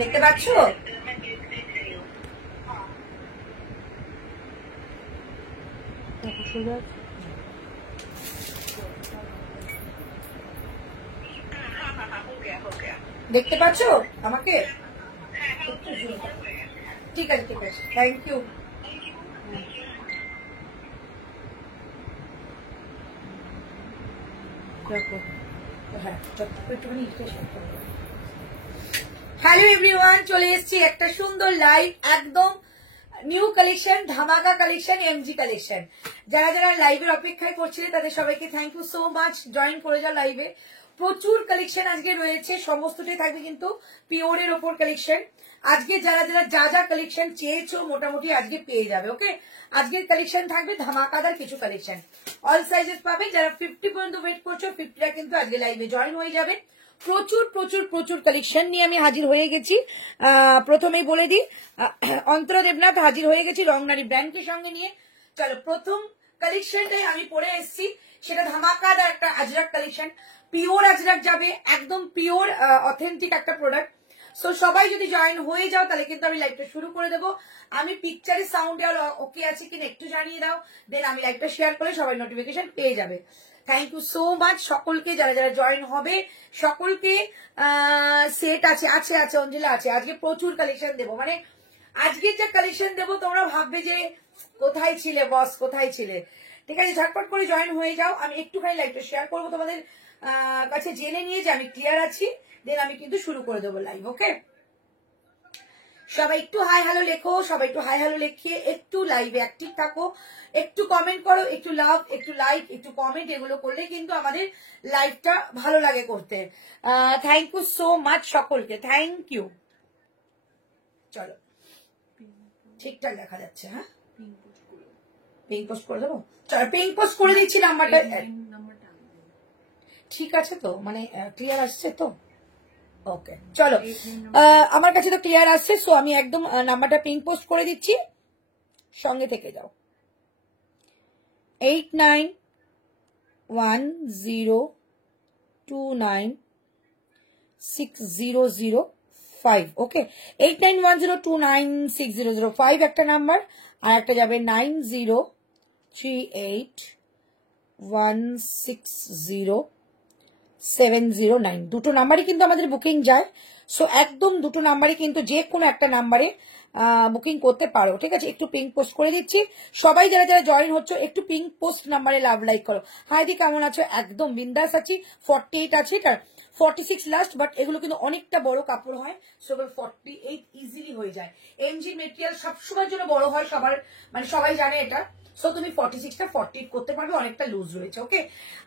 দেখতে পাচ্ছ? দেখতে পাচ্ছ আমাকে? ঠিক আছে, ঠিক আছে, থ্যাংক ইউ। হ্যালো এভরিওয়ান, চলে এসেছি একটা সুন্দর লাইভ, একদম নিউ কালেকশন, ধামাকা কালেকশন, এমজি কালেকশন। যারা যারা লাইভের অপেক্ষায় করছিলেন তাদের সবাইকে thank you so much, join করে যাও লাইভে। প্রচুর কালেকশন আজকে রয়েছে, সমস্তটাই থাকবে কিন্তু পিওরের ওপর কালেকশন। আজকে যারা যারা যা যা কালেকশন চেয়েছো মোটামুটি আজকে পেয়ে যাবে। ওকে, আজকের কালেকশন থাকবে ধামাকাদার কিছু কালেকশন, অল সাইজেস পাবে। যারা 50 পর্যন্ত ওয়েট করছো, 50টা কিন্তু আজকে লাইভে জয়েন হয়ে যাবে। প্রচুর প্রচুর প্রচুর কালেকশন নিয়ে আমি হাজির হয়ে গেছি। প্রথমেই বলে দিই, অন্তরা দেবনাথ হাজির হয়ে গেছি রংনারী ব্র্যান্ডকে সঙ্গে নিয়ে। চলো, প্রথম কালেকশনটাই আমি পরে এসেছি, সেটা ধামাকাদার একটা আজরাক কালেকশন। পিওর আজরাক যাবে, একদম পিওর অথেন্টিক একটা প্রোডাক্ট। সো সবাই যদি জয়েন হয়ে যাও তাহলে কিন্তু আমি লাইভটা শুরু করে দেবো। আমি পিকচারের সাউন্ড ওকে আছে কিনা একটু জানিয়ে দাও, দেন আমি লাইভটা শেয়ার করে সবাই নোটিফিকেশন পেয়ে যাবে। থ্যাংক ইউ সো মাচ সকলকে, যারা যারা জয়েন হবে সকলকে। সেট আছে, আছে আছে, অঞ্জলা আছে। আজকে প্রচুর কালেকশন দেবো, মানে আজকের যে কালেকশন দেবো তোমরা ভাববে যে কোথায় ছিলে বস, কোথায় ছিলে। ঠিক আছে, ঝটপট করে জয়েন হয়ে যাও। আমি একটুখানি লাইভটা শেয়ার করবো তোমাদের কাছে, জেনে নিয়ে যে আমি ক্লিয়ার আছি, দেন আমি কিন্তু শুরু করে দেবো লাইভ। ওকে, সবাই একটু হাই হ্যালো লেখো, সবাই একটু হাই হ্যালো লিখিয়ে একটু লাইভে অ্যাক্টিভ থাকো, একটু কমেন্ট করো, একটু লাভ, একটু লাইক, একটু কমেন্ট, এগুলো করলে কিন্তু আমাদের লাইভটা ভালো লাগে করতে। থ্যাংক ইউ সো মাচ সকলকে, থ্যাংক ইউ। চলো, ঠিকঠাক দেখা যাচ্ছে? হ্যাঁ, পিঙ্ক পোস্ট করে দেবো। চলো, পিঙ্ক পোস্ট করে দিচ্ছি নাম্বারটা। ঠিক আছে তো, মানে ক্লিয়ার আসছে তো? ওকে, চলো, আমার কাছে তো ক্লিয়ার আসছে। সো আমি একদম নাম্বারটা পিঙ্ক পোস্ট করে দিচ্ছি, সঙ্গে থেকে যাও। 8910296005। ওকে, 8910296005 একটা নাম্বার, আর একটা যাবে 9038160709। দুটো নাম্বারই কিন্তু আমাদের বুকিং যায়। সো একদম দুটো নাম্বারই কিন্তু যে কোনো একটা নাম্বারে বুকিং করতে পারো। ঠিক আছে, একটু পিঙ্ক পোস্ট করে দিচ্ছি। সবাই যারা যারা জয়েন হচ্ছে একটু পিঙ্ক পোস্ট নাম্বারে লাভ লাইক করো। হাই দি, কেমন আছো? একদম বিন্দাস আছি। 48 আছে, এটা 46 লাস্ট, বাট এগুলো কিন্তু অনেকটা বড় কাপড় হয়, সো 48 ইজিলি হয়ে যায়। এমজি মেটেরিয়াল সবসময়ের জন্য বড় হয়, সবার মানে সবাই জানে এটা। সো তুমি 46টা 48 করতে পারবে, অনেকটা লুজ রয়েছে। ওকে,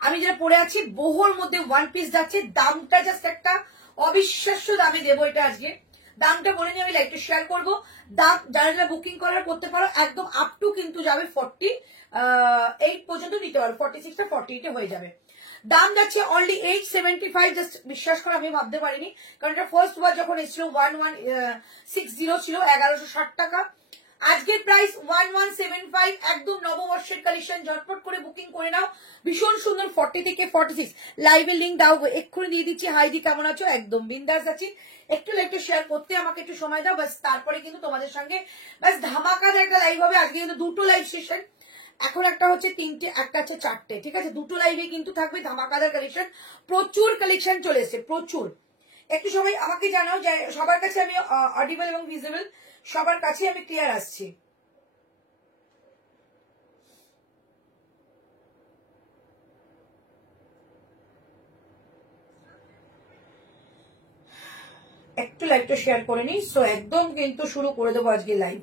আমি যেটা পরে আছি বহুর মধ্যে ওয়ান পিস যাচ্ছে, দামটা জাস্ট একটা অবিশ্বাস্য দামে দেবো এটা আজকে। দামটা বলে নিয়ে আমি লাইভটা শেয়ার করবো। দাম যারা যারা বুকিং করার করতে পারো, একদম আপ টু কিন্তু যাবে 48 পর্যন্ত নিতে পারো, 46টা 48 হয়ে যাবে। দাম যাচ্ছে অনলি 875। জাস্ট বিশ্বাস করে আমি ভাবতে পারিনি, কারণ এটা ফার্স্ট বার যখন এসেছিল 1160 ছিল, 1160 টাকা। আজকের প্রাইস 1175, একদম নববর্ষের কালেকশন। ঝটপট করে বুকিং করে নাও, ভীষণ সুন্দর। 40 থেকে 46 লাইভের লিঙ্ক দাও, এক্ষুনি দিয়ে দিচ্ছি। হাইদি, কেমন আছো? একদম বিন্দাস আছি। একটু লাইভটা শেয়ার করতে আমাকে একটু সময় দাও, বাস তারপরে কিন্তু তোমাদের সঙ্গে বাস ধামাকাদার একটা লাইভ হবে। আজকে কিন্তু দুটো লাইভ সেশন, এখন একটা হচ্ছে 3টে, একটা হচ্ছে 4টে। ঠিক আছে, দুটো লাইভে কিন্তু থাকবে ধামাকাদার কালেকশন। প্রচুর কালেকশন চলে এসছে, প্রচুর। একটু সবাই আমাকে জানাও যে সবার কাছে আমি অডিবল এবং ভিজিবল, সবার কাছে আমি ক্লিয়ার আসছি। একটু লাইভটা শেয়ার করে নিই। সো একদম কিন্তু শুরু করে দেবো আজকে লাইভ।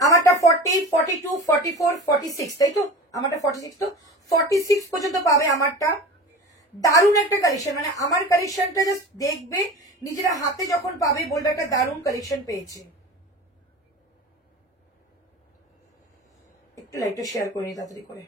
আমারটা 40, 42, 44, 46, তাই তো? আমারটা 46, তো 46 পর্যন্ত পাবে আমারটা। দারুণ একটা কালেকশন, মানে আমার কালেকশনটা জাস্ট দেখবে, নিজেরা হাতে যখন পাবে বলবে একটা দারুণ কালেকশন পেয়েছে। একটু লাইভটা শেয়ার করে নিই তাড়াতাড়ি করে।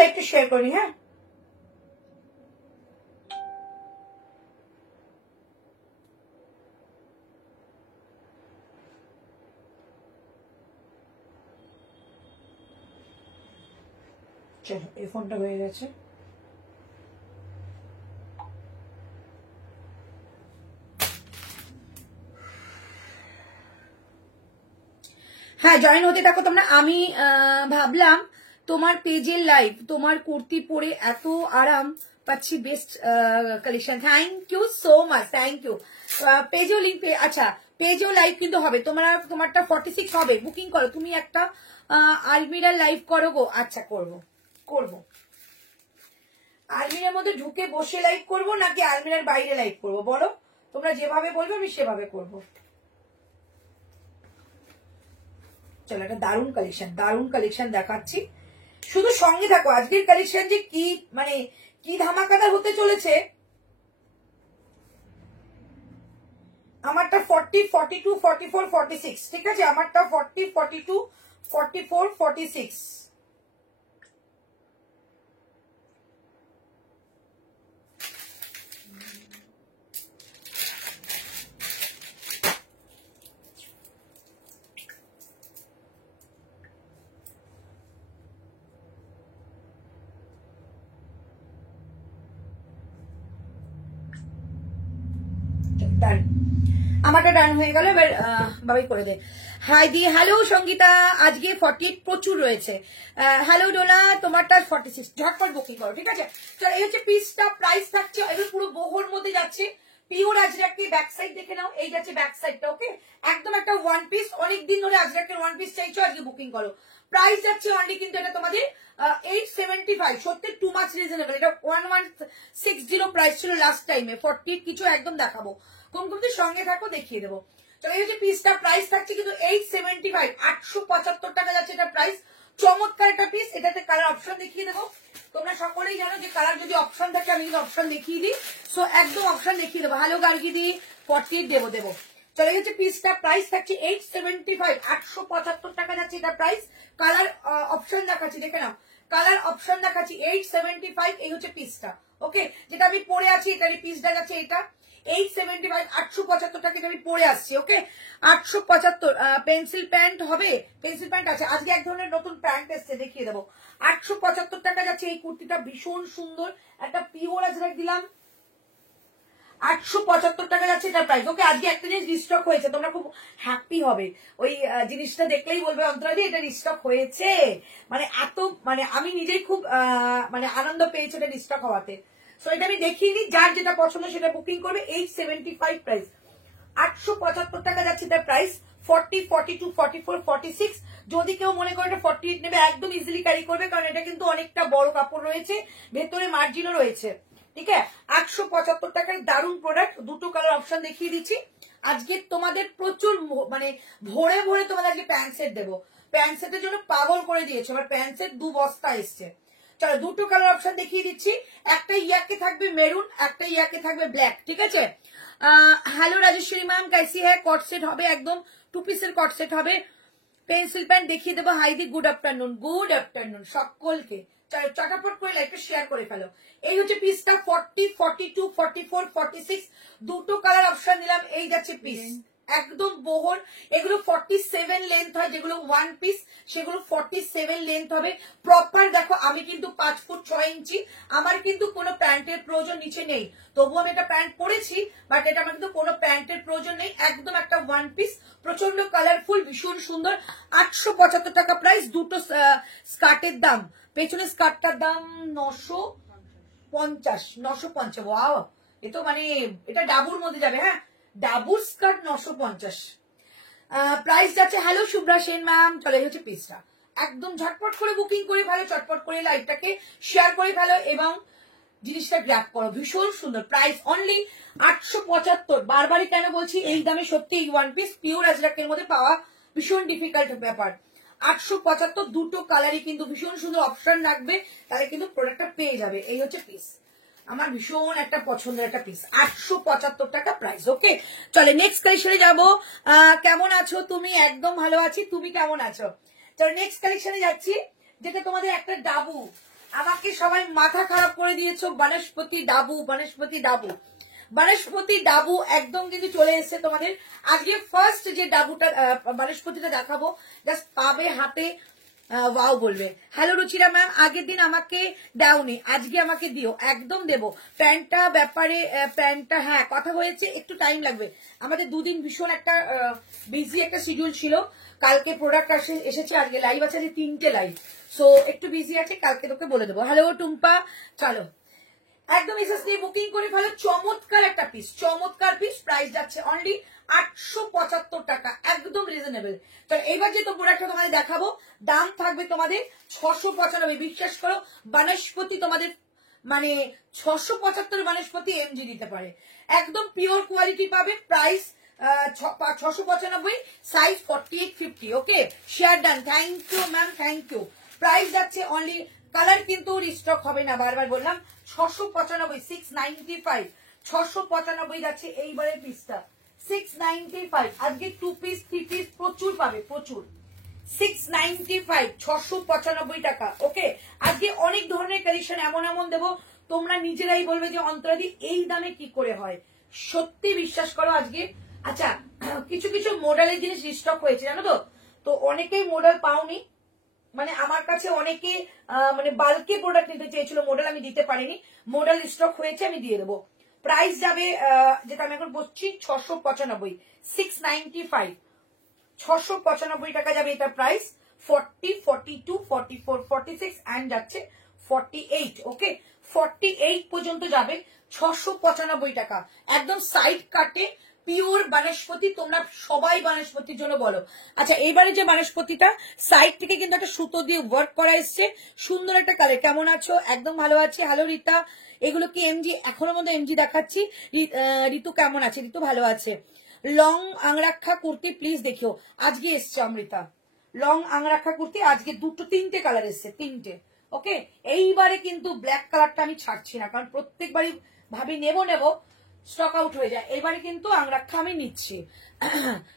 লাইভটা শেয়ার করি। হ্যাঁ, চলো এই ফোনটা হয়ে গেছে। হ্যাঁ, জয়েন হতে থাকো তোমরা। আমি ভাবলাম তোমার পেজের লাইভ, তোমার কুর্তি পরে এত আরাম পাচ্ছি, best collection. Thank you so much, thank you. পেজেও লিঙ্ক, আচ্ছা পেজেও লাইভ কিন্তু হবে। তোমারটা 46 হবে, বুকিং করো। তুমি একটা আলমিরার লাইভ করো গো। আচ্ছা করবো। আলমিরার মধ্যে ঢুকে বসে লাইভ করবো নাকি আলমিরার বাইরে লাইভ করবো বলো? তোমরা যেভাবে বলবে আমি সেভাবে করবো। চলো, একটা দারুণ কালেকশন দেখাচ্ছি, শুধু সঙ্গে থাকো। আজকের কালেকশন যে কি মানে কি ধামাকাদার হতে চলেছে। আমারটা 40, 42, 44, 46, ঠিক আছে? আমারটা 40, 42, 44, 46। ডান, আমারটা ডান হয়ে গেল। এবার বাবাই করে দে। হাই দি, হ্যালো সঙ্গীতা, আজকে 48 প্রচুর রয়েছে। হ্যালো ডোনা, তোমারটা 46। ঝটপট বুকিং করো, ঠিক আছে? চলো, এই হচ্ছে পিসটা, প্রাইস থাকছে এবার পুরো বহর মধ্যে যাচ্ছে। পিওর আজরাকে ব্যাক সাইড দেখে নাও, এই যাচ্ছে ব্যাক সাইডটা। ওকে, একদম একটা ওয়ান পিস। অনেকদিন ধরে আজরাকের ওয়ান পিস চাইছো, আজকে বুকিং করো। প্রাইস যাচ্ছে অনলি কিন্তু এটা তোমাদের 875। সত্যি টু মাচ রিজনেবল। এটা 1160 প্রাইস ছিল লাস্ট টাইমে। 48 কিছু একদম দেখাবো, কোন কোনটির সঙ্গে থাকো দেখিয়ে দেবো। চলো, এই হচ্ছে পিসটা, প্রাইস থাকছে কিন্তু 875, 875 টাকা যাচ্ছে এটা প্রাইস। চমৎকার একটা পিস। এটাতে কালার অপশন দেখিয়ে দেবো। তোমরা সকলেই জানো যে কালার যদি অপশন থাকে আমি কিন্তু অপশন দেখিয়ে দিই। সো একদম অপশন দেখিয়ে দেবো। হ্যালো গার্গি দি, 48 দেবো। চলে গেছে পিসটা, প্রাইস থাকছে 875, 875 টাকা যাচ্ছে এটা প্রাইস। কালার অপশন দেখাচ্ছি, দেখে নাও। কালার অপশন দেখাচ্ছি 875। এই হচ্ছে পিসটা। ওকে, যেটা আমি পরে আছি এটারই পিসটা যাচ্ছে এটা 875, 875 টাকা আমি পরে আসছি। ওকে, 875। পেন্সিল প্যান্ট হবে, পেন্সিল প্যান্ট আছে। আজকে এক ধরনের নতুন প্যান্ট এসছে, দেখিয়ে দেবো। 875 টাকা যাচ্ছে এই কুর্তিটা, ভীষণ সুন্দর একটা পিওর আজরাক দিলাম। 875 টাকা যাচ্ছে এটার প্রাইস। ওকে, আজকে একটা জিনিস রিস্টক হয়েছে, তোমরা খুব হ্যাপি হবে। ওই জিনিসটা দেখলেই বলবে অন্তরাদি এটা রিস্টক হয়েছে। মানে এত মানে আমি নিজেই খুব মানে আনন্দ পেয়েছি এটা রিস্টক হওয়াতে। সো এটা আমি দেখিয়ে দিই, যার যেটা পছন্দ সেটা বুকিং করবে। 875 প্রাইস, 875 টাকা যাচ্ছে এটার প্রাইস। 40, 42, 44, 46। যদি কেউ মনে করে এটা 48 নেবে, একদম ইজিলি ক্যারি করবে, কারণ এটা কিন্তু অনেকটা বড় কাপড় রয়েছে, ভেতরে মার্জিনও রয়েছে। ঠিক আছে, 875 টাকার দারুণ প্রোডাক্ট। দুটো কালার অপশন দেখিয়ে দিচ্ছি। আজকে তোমাদের প্রচুর মানে ভরে ভরে তোমাদের আজকে প্যান্ট সেট দেবো। প্যান্ট সেটের জন্য পাগল করে দিয়েছে, আমার প্যান্ট সেট 2 বস্তা এসছে। চলো, দুটো কালার অপশন দেখিয়ে দিচ্ছি। একটা ইয়াকে থাকবে মেরুন, একটা ইয়াকে থাকবে ব্ল্যাক। ঠিক আছে, হ্যালো রাজেশ্বরী ম্যাম, कैसी है? কট সেট হবে, একদম 2 পিসের কট সেট হবে। পেন্সিল প্যান্ট দেখিয়ে দেবো। হাইদি, গুড আফটারনুন সকলকে। চলো, চটাপট করে লাইকটা শেয়ার করে ফেলো। এই হচ্ছে পিসটা, 40, 42, 44, 46। দুটো কালার অপশন দিলাম। এই যাচ্ছে পিস, একদম বহর। এগুলো 47 লেন্থ হয়, যেগুলো ওয়ান পিস সেগুলো 47 লেন্থ হবে প্রপার। দেখো, আমি কিন্তু 5 ফুট 6 ইঞ্চি, আমার কিন্তু কোনো প্যান্টের প্রয়োজন নিচে নেই। তবু আমি একটা প্যান্ট পরেছি, বাট এটা আমার কিন্তু কোনো প্যান্টের প্রয়োজন নেই। একদম একটা ওয়ান পিস, প্রচন্ড কালারফুল, ভীষণ সুন্দর। 875 টাকা প্রাইস। দুটো স্কার্টের দাম, পেছনে স্কার্টটার দাম 950, 950। ওয়াও, এ তো মানে এটা ডাবুর মধ্যে যাবে। হ্যাঁ, ডাবুর স্কার্ট 950 প্রাইস যাচ্ছে। হ্যালো শুভ্রা সেন ম্যাম, চলে হচ্ছে পিসটা। একদম ঝটপট করে বুকিং করে ফেলো, চটপট করে লাইভটাকে শেয়ার করে ফেলো এবং জিনিসটা গ্র্যাব করো। ভীষণ সুন্দর প্রাইস, অনলি 875। বারবারই কেন বলছি, এই দামে সত্যি এই ওয়ান পিস পিওর আজরাকের মধ্যে পাওয়া ভীষণ ডিফিকাল্ট ব্যাপার। 875, দুটো কালারই কিন্তু ভীষণ সুন্দর। অপশন রাখবে, তাহলে কিন্তু প্রোডাক্টটা পেয়ে যাবে। এই হচ্ছে পিস, আমার ভীষণ একটা পছন্দের একটা পিস। 875 টাকা প্রাইস। ওকে, চলে নেক্সট কালেকশনে যাবো। কেমন আছো তুমি? একদম ভালো আছি, তুমি কেমন আছো? চলো নেক্সট কালেকশনে যাচ্ছি, যেটা তোমাদের একটা ডাবু আমাকে সবাই মাথা খারাপ করে দিয়েছো, বনস্পতি ডাবু, বনস্পতি ডাবু, বনস্পতি ডাবু একদম কিন্তু চলে এসেছে তোমাদের। আজকে ফার্স্ট যে ডাবুটা বনস্পতিটা দেখাবো, জাস্ট পাবে হাতে ওয়াও বলবে। হ্যালো রুচিরা ম্যাম, আগের দিন আমাকে দাওনি, আজকে আমাকে দিও। একদম দেবো। প্যান্টটা ব্যাপারে প্যান্টটা হ্যাঁ কথা হয়েছে, একটু টাইম লাগবে। আমাদের দুদিন ভীষণ একটা বিজি একটা শিডিউল ছিল। কালকে প্রোডাক্ট এসেছে, আজকে লাইভ আছে, আজকে 3টে লাইভ, সো একটু বিজি আছে, কালকে তোকে বলে দেবো। হ্যালো টুম্পা, চলো একদম এসএস নিয়ে বুকিং করে ফেলো। চমৎকার একটা পিস, চমৎকার পিস। প্রাইস যাচ্ছে অনলি 875 টাকা, একদম রিজনেবল। তো এইবার যে প্রোডাক্টটা তোমাদের দেখাবো, দাম থাকবে তোমাদের 695। বিশ্বাস করো বনস্পতি তোমাদের মানে 675 বনস্পতি এমজি দিতে পারে, একদম পিওর কোয়ালিটি পাবে। Price 695, size 48-50। Okay, share done, thank you ma'am, thank you. Price যাচ্ছে অনলি, কালার কিন্তু রিস্টক হবে না, বারবার বললাম। 695, 695, 695 যাচ্ছে এইবারের পিসটা, 695। আজকে 2 পিস 3 পিস প্রচুর পাবে, প্রচুর। 695, 695 টাকা। ওকে, আজকে অনেক ধরনের কালেকশন এমন এমন দেবো, তোমরা নিজেরাই বলবে যে অন্তরাদি এই দামে কি করে হয়। সত্যি বিশ্বাস করো আজকে। আচ্ছা, কিছু কিছু মডেলের জিনিস রিস্টক হয়েছে জানো তো, তো অনেকেই মডেল পাওনি, মানে আমার কাছে অনেকে মানে বাল্কে প্রোডাক্ট নিতে চেয়েছিল, মডেল আমি দিতে পারিনি, মডেল স্টক হয়েছে, আমি দিয়ে দেবো। প্রাইস যাবে যেটা আমি এখন বলছি 695, 695, 695 টাকা যাবে এটা প্রাইস। 40, 42, 44, 46 অ্যান্ড যাচ্ছে 48। ওকে, 48 পর্যন্ত যাবে, 695 টাকা, একদম সাইড কাটে পিওর বনস্পতি। তোমরা সবাই বনস্পতির জন্য বলো। আচ্ছা, এবারে যে বনস্পতিটা সাইড থেকে কিন্তু একটা সুতো দিয়ে ওয়ার্ক করা এসছে, সুন্দর একটা কালার। কেমন আছো? একদম ভালো আছি। হ্যালো রীতা, এগুলো কি এমজি? এখনো মধ্যে এমজি দেখাচ্ছি। ঋতু কেমন আছে? ঋতু ভালো আছে। লং আংরাক্ষা কুর্তি প্লিজ দেখিও, আজকে এসছে অমৃতা। লং আংরাক্ষা কুর্তি আজকে 3টে কালার এসছে, 3টে। ওকে, এইবারে কিন্তু ব্ল্যাক কালারটা আমি ছাড়ছি না, কারণ প্রত্যেকবারই ভাবি নেবো নেবো, স্টক আউট হয়ে যায়। এবারে কিন্তু আংরাক্ষা আমি নিচ্ছি।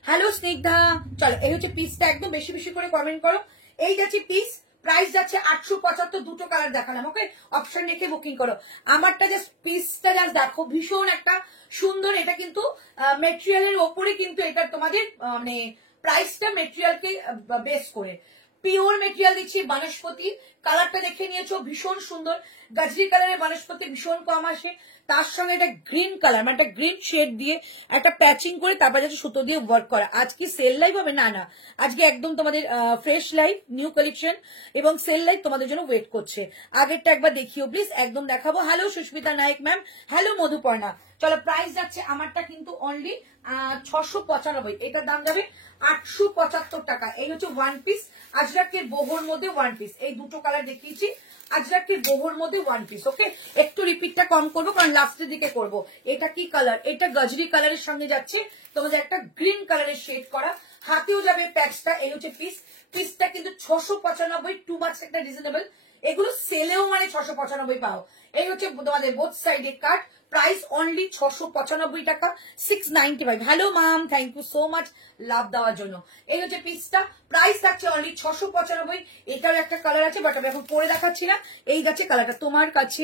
হ্যালো স্নিগ্ধা, চলো এই হচ্ছে পিসটা, একদম বেশি বেশি করে কমেন্ট করো। এই যাচ্ছে পিস, প্রাইস যাচ্ছে 875। 2টো কালার দেখালাম। ওকে, অপশন রেখে বুকিং করো। আমারটা জাস্ট পিসটা জাস্ট দেখো, ভীষণ একটা সুন্দর। এটা কিন্তু মেটেরিয়ালের ওপরে কিন্তু এটা তোমাদের মানে প্রাইসটা মেটেরিয়ালকে বেস করে পিওর মেটেরিয়াল দিচ্ছি। বনস্পতি কালারটা দেখে নিয়েছো, ভীষণ সুন্দর। গাজরি কালারের বনস্পতি ভীষণ কম আসে, তার সঙ্গে একটা গ্রিন কালার মানে একটা গ্রিন শেড দিয়ে একটা প্যাচিং করে তারপর যাচ্ছে সুতো দিয়ে ওয়ার্ক করা। আজকে সেল লাইভ হবে না, না আজকে একদম তোমাদের ফ্রেশ লাইভ, নিউ কালেকশন এবং সেল লাইভ তোমাদের জন্য ওয়েট করছে। আগেরটা একবার দেখিও প্লিজ, একদম দেখাবো। হ্যালো সুস্মিতা নায়ক ম্যাম, হ্যালো মধুপর্ণা। চলো, প্রাইস যাচ্ছে আমারটা কিন্তু অনলি 695, এটার দাম যাবে 875 টাকা। এই হচ্ছে ওয়ান পিস আজরাকের বোহর মধ্যে ওয়ান পিস। এই 2টো কালার দেখিয়েছি, আজরাকের বোহর মধ্যে ওয়ান পিস। ওকে, একটু রিপিটটা কম করবো কারণ লাস্টের দিকে করবো। এটা কি কালার? এটা গজরি কালারের সঙ্গে যাচ্ছে তোমাদের একটা গ্রিন কালারের শেড করা, হাতেও যাবে প্যাচটা। এই হচ্ছে পিস, পিসটা কিন্তু 695, টু মাছ একটা রিজনেবল। এগুলো সেলেও মানে 695 পাও। এই হচ্ছে তোমাদের বোথ সাইডে কাট, প্রাইস অনলি 695 টাকা, 695। Hello ma'am, thank you so much love দেওয়ার জন্য। এই হচ্ছে পিসটা, প্রাইস থাকছে অনলি 695। এটার একটা কালার আছে, বাট আমি এখন পরে দেখাচ্ছি না। এই যাচ্ছে কালারটা। তোমার কাছে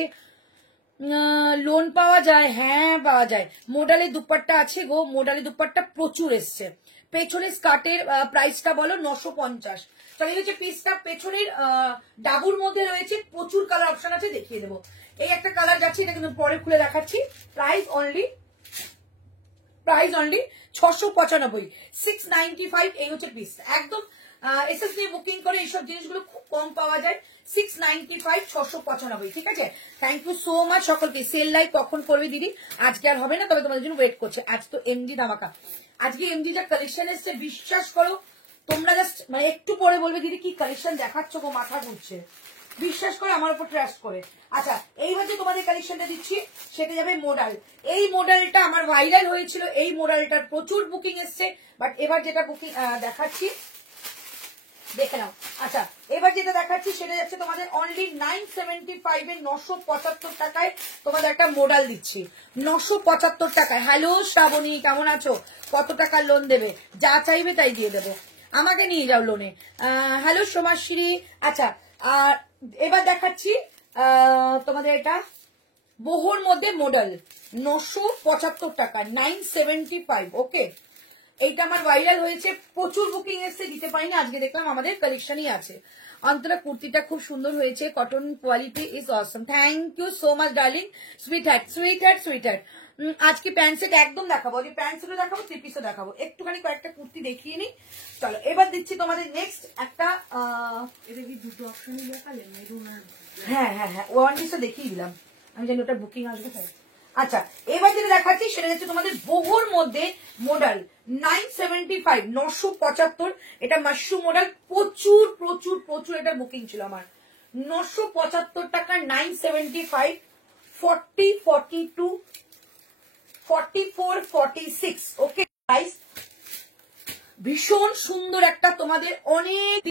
লোন পাওয়া যায়? হ্যাঁ পাওয়া যায়। মোডালের দুপাট্টা আছে গো, মোডালের দুপাট্টা প্রচুর এসছে। পেছনের স্কার্টের প্রাইসটা বলো 950। তাহলে এই হচ্ছে পিসটা, পেছনের ডাবুর মধ্যে রয়েছে, প্রচুর কালার অপশন আছে, দেখিয়ে দেবো। এই একটা কালার যাচ্ছে, এটা কিন্তু পরে খুলে দেখাচ্ছি। Price only 695, 695। এই হচ্ছে পিস, একদম এসএস নিয়ে বুকিং করে এইসব জিনিসগুলো খুব কম পাওয়া যায়। 695, 695। ঠিক আছে, থ্যাংক ইউ সো মাচ সকলকে। সেল লাইভ কখন করবে দিদি? আজকে আর হবে না, তবে তোমাদের জন্য ওয়েট করছে। আজ তো এমজি ধামাকা, আজকে এমজি যা কালেকশন এসছে বিশ্বাস করো তোমরা জাস্ট মানে একটু পরে বলবে দিদি কি কালেকশন দেখাচ্ছ গো, মাথা ঘুরছে। বিশ্বাস করে, আমার উপর ট্রাস্ট করে। আচ্ছা, এইবার যে তোমাদের কালেকশনটা দিচ্ছি সেটা যাবে মোডাল। এই মোডালটা আমার ভাইরাল হয়েছিল, এই মোডালটার প্রচুর বুকিং এসছে, বাট এবার যেটা বুকিং দেখাচ্ছি দেখে নাও। আচ্ছা, এবার যেটা দেখাচ্ছি সেটা যাচ্ছে তোমাদের অনলি 975 এর 975 টাকায় তোমাদের একটা মোডাল দিচ্ছি, 975 টাকায়। হ্যালো শ্রাবণী, কেমন আছো? কত টাকার লোন দেবে? যা চাইবে তাই দিয়ে দেবো, আমাকে নিয়ে যাও লোনে। হ্যালো সোমাশ্রী। আচ্ছা, আর এবার দেখাচ্ছি তোমাদের এটা বহুর মধ্যে মডেল 975 টাকা 975। ওকে, এইটা আমার ভাইরাল হয়েছে, প্রচুর বুকিং এসে দিতে পারিনি, আজকে দেখলাম আমাদের কালেকশনই আছে। অন্তরা কুর্তিটা খুব সুন্দর হয়েছে, cotton quality is awesome, thank you so much darling, sweetheart sweetheart sweetheart. আজকে প্যান্ট সেট একদম দেখাবো, আজকে প্যান্ট সেটও দেখাবো, থ্রি পিসও দেখাবো, একটুখানি কয়েকটা কুর্তি দেখিয়ে নিই। চলো এবার দিচ্ছি তোমাদের নেক্সট একটা, দুটো অপশনই দেখালেন, মেরুন আর হ্যাঁ হ্যাঁ হ্যাঁ ওয়ান পিসটা দেখিয়ে দিলাম, আমি জানি ওটা বুকিং আসবে তাই। আচ্ছা এবার যেটা দেখাচ্ছি সেটা হচ্ছে তোমাদের বহুর মধ্যে মডেল 975 975, এটা মাশরুম মডেল, প্রচুর প্রচুর প্রচুর এটা বুকিং ছিল আমার। 975 টাকা 975, 40 42 44 46। ওকে গাইস, ভীষণ সুন্দর একটা তোমাদের অনেক।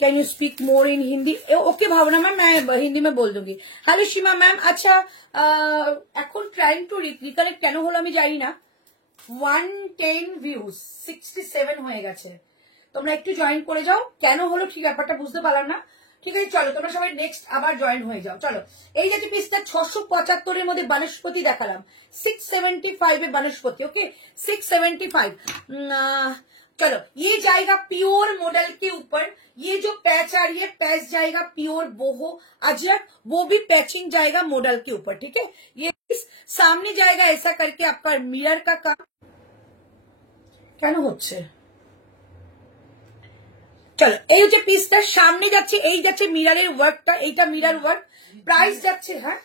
Can you speak more in Hindi? Okay Bhavna ma'am, मैं हिंदी में बोल दूंगी। हेलो सीमा मैम, अच्छा এখন ট্রাইং টু রিকালেক্ট কেন হলো আমি জানি না, 110 ভিউজ 67 হয়ে গেছে, তোমরা একটু জয়েন করে যাও, কেন হলো ঠিক ব্যাপারটা বুঝতে পারলাম না। ঠিক আছে চলো তোমরা সবাই নেক্সট আবার জয়েন হয়ে যাও। চলো এই যে পিসটা 675 এর মধ্যে বনস্পতি দেখালাম, 675 এ বনস্পতি। ओके 675। चलो ये जाएगा प्योर मॉडल के ऊपर, ये जो पैच आ रही है पैच जाएगा प्योर बोहो अजरक, वो भी पैचिंग जाएगा मॉडल के ऊपर। ठीक है, ये सामने जाएगा ऐसा करके आपका मिरर का काम কেন হচ্ছে। চলো এই হচ্ছে পিসটা, সামনে যাচ্ছে, এই যাচ্ছে মিররের ওয়ার্কটা, এইটা মিরর ওয়ার্ক, প্রাইস যাচ্ছে, হ্যাঁ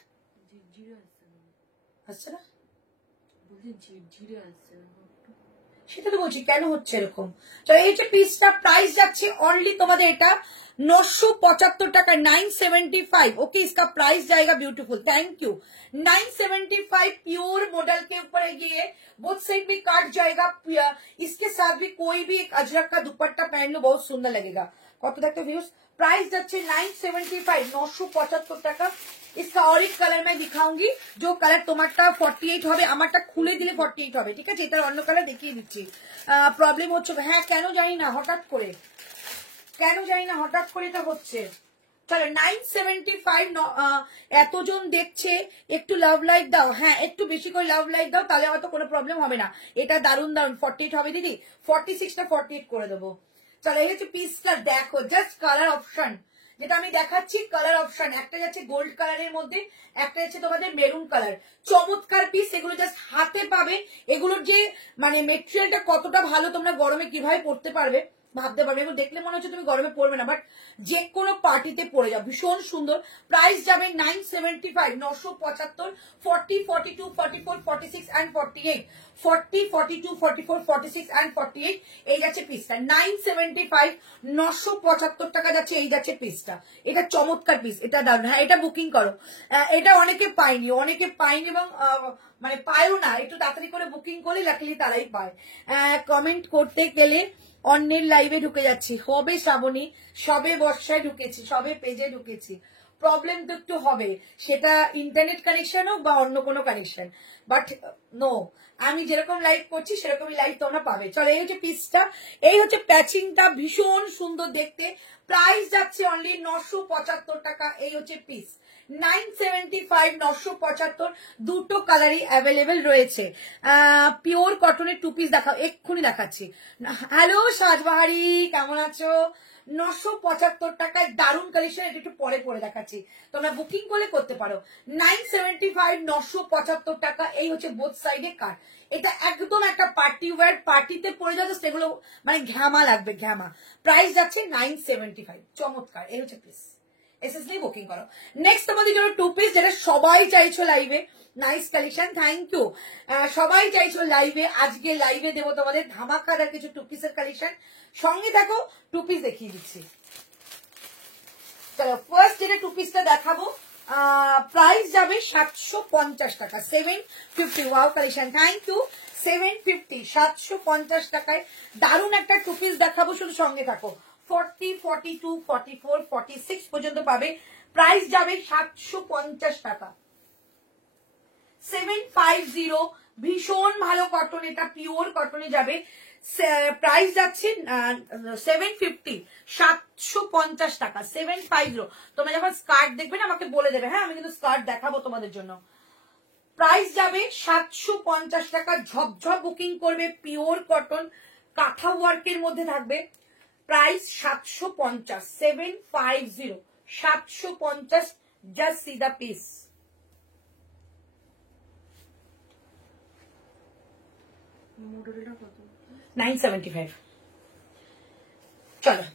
আসছে না, সেটা তো বলছি কেন হচ্ছে এরকম। তো এই যে পিসটা প্রাইস যাচ্ছে অনলি তোমাদের এটা 975 টাকা 975। ओके इसका प्राइस जाएगा beautiful, thank you 975 pure model के ऊपर ये बोथ साइड भी काट जाएगा, इसके साथ भी कोई भी एक अजरक का दुपट्टा पहन लो बहुत सुंदर लगेगा। কত দেখতে ভিউজ, प्राइस যাচ্ছে 975 975 টাকা। इसका और एक कलर मैं दिखाऊंगी, जो कलर তোমারটা 48 হবে, আমারটা খুলে দিলে 48 হবে। ঠিক আছে, এটার অন্য কালার দেখিয়ে দিচ্ছি। প্রবলেম হচ্ছে, হ্যাঁ কেন জানি না, হঠাৎ করে কেন জানি না হঠাৎ করে এটা হচ্ছে। চলো 975 এতজন দেখছে, একটু লাভ লাইক দাও, হ্যাঁ একটু বেশি করে লাভ লাইক দাও, তাহলে হয়তো কোনো প্রবলেম হবে না। এটা দারুন দারুন 48 হবে দিদি, 46টা 48 করে দেবো। চলো এই হচ্ছে পিসটা, দেখো জাস্ট কালার অপশন যেটা আমি দেখাচ্ছি, কালার অপশন একটা যাচ্ছে গোল্ড কালারের মধ্যে, একটা যাচ্ছে তোমাদের মেরুন কালার, চমৎকার পিস, এগুলো জাস্ট হাতে পাবে। এগুলোর যে মানে মেটেরিয়ালটা কতটা ভালো, তোমরা গরমে কিভাবে পরতে পারবে ভাবতে পারবে, এবং দেখলে মনে হচ্ছে তুমি গরমে পরবে না, বাট যে কোনো পার্টিতে পরে যাও, ভীষণ সুন্দর। প্রাইস যাবে 975 975, 40 42 44 46 and 48, 40 42 44 46 and 48। এই যাচ্ছে পিসটা 975 975 টাকা যাচ্ছে, এই যাচ্ছে পিসটা, এটা চমৎকার পিস, এটা দারুণ। হ্যাঁ এটা বুকিং করো, এটা অনেকে পায়নি এবং মানে পায়ও না, একটু তাড়াতাড়ি করে বুকিং করলে লাকিলি তারাই পায়। কমেন্ট করতে গেলে অন্যের লাইভে ঢুকে যাচ্ছি, হবে শ্রাবণী, সবে বর্ষায় ঢুকেছি, সবে পেজে ঢুকেছি, প্রবলেম তো একটু হবে, সেটা ইন্টারনেট কানেকশন হোক বা অন্য কোনো কানেকশন, বাট নো আমি যেরকম লাইভ করছি সেরকমই লাইভ তোমরা পাবে। চলো এই হচ্ছে পিসটা, এই হচ্ছে প্যাচিংটা, ভীষণ সুন্দর দেখতে, প্রাইস যাচ্ছে অনলি 975 টাকা। এই হচ্ছে পিস 975 975, দুটো কালারই অ্যাভেলেবেল রয়েছে। পিওর কটনের টু পিস দেখাও, এক্ষুনি দেখাচ্ছি। হ্যালো সাজবাহারি, কেমন আছো? 975 টাকায় দারুণ কালেকশন, এটা একটু পরে পরে দেখাচ্ছি, তোমরা বুকিং করলে করতে পারো। 975 975 টাকা, এই হচ্ছে বোথ সাইডে কাট, এটা একদম একটা পার্টি ওয়্যার, পার্টিতে পরে যাচ্ছে সেগুলো মানে ঘ্যামা লাগবে, ঘ্যামা। প্রাইস যাচ্ছে 975, চমৎকার। এই হচ্ছে পিস, এসএসডি বুকিং করো। নেক্সট তোমাদের জন্য টু পিস, যেটা সবাই চাইছো লাইভে, নাইস কালেকশন, থ্যাংক ইউ। সবাই চাইছো লাইভে, আজকে লাইভে দেবো তোমাদের ধামাকাদার কিছু টু পিসের কালেকশন, সঙ্গে দেখো টু পিস দেখিয়ে দিচ্ছি। চলো ফার্স্ট যেটা টু পিসটা দেখাবো, প্রাইস যাবে 750 টাকা, 750। Wow collection, thank you. 750 750 টাকায় দারুণ একটা টু পিস দেখাবো, শুধু সঙ্গে থাকো। 40 42 44 46 পর্যন্ত পাবে, প্রাইস যাবে 750 টাকা। 750, ভীষণ ভালো কটন, এটা পিওর কটনে যাবে, প্রাইস যাচ্ছে 750, 750 টাকা, 750। তোমরা যখন স্কার্ট দেখবে না আমাকে বলে দেবে, হ্যাঁ আমি কিন্তু স্কার্ট দেখাবো তোমাদের জন্য। প্রাইস যাবে 750 টাকা, ঝপঝপ বুকিং করবে, পিওর কটন কাঁথা ওয়ার্কের মধ্যে থাকবে। প্রাইস 750, 750, 750। জাস্ট সি দা পিস। মডেলটা কত? 975। চলো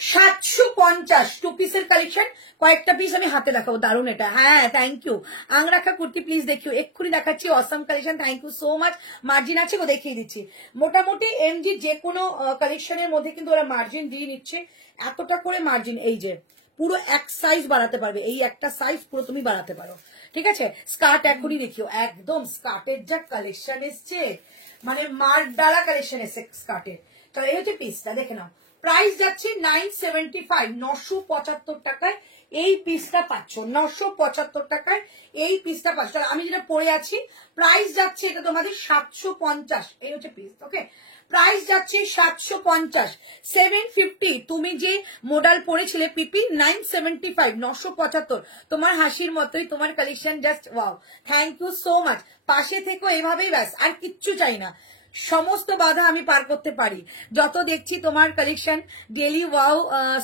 750 টু পিসের কালেকশন। কয়েকটা পিস আমি হাতে দেখাবো, দারুন এটা। হ্যাঁ thank you. Angrakha kurti please দেখিও, এক্ষুনি দেখাচ্ছি। Awesome collection, thank you so much. Margin আছে গো, দেখিয়ে দিচ্ছি। মোটামুটি এমজি যে কোনো কালেকশনের মধ্যে কিন্তু ওরা মার্জিন দিয়ে নিচ্ছে, এতটা করে মার্জিন। এই যে পুরো এক সাইজ বাড়াতে পারবে, এই একটা সাইজ পুরো তুমি বাড়াতে পারো, ঠিক আছে। স্কার্ট এখনই দেখিও, একদম স্কার্টের যা কালেকশন এসছে, মানে মার ডালা কালেকশন এসছে স্কার্টের। তাহলে এই হচ্ছে পিসটা, দেখে নাও। প্রাইস যাচ্ছে 975, 975 টাকায় এই পিসটা পাচ্ছ, 975 টাকায় এই পিসটা পাচ্ছ। আমি যেটা পরে আছি প্রাইস যাচ্ছে এটা তোমাদের 750, এই হচ্ছে পিস, ওকে। প্রাইস যাচ্ছে 750, 750। তুমি যে মডেল পরেছিলে পিপি 975, 975। তোমার হাসির মতোই তোমার collection, just wow, thank you so much. পাশে থেকো এভাবেই, ব্যাস আর কিচ্ছু চাই না। সমস্ত বাধা আমি পার করতে পারি যত দেখছি তোমার collection daily. Wow,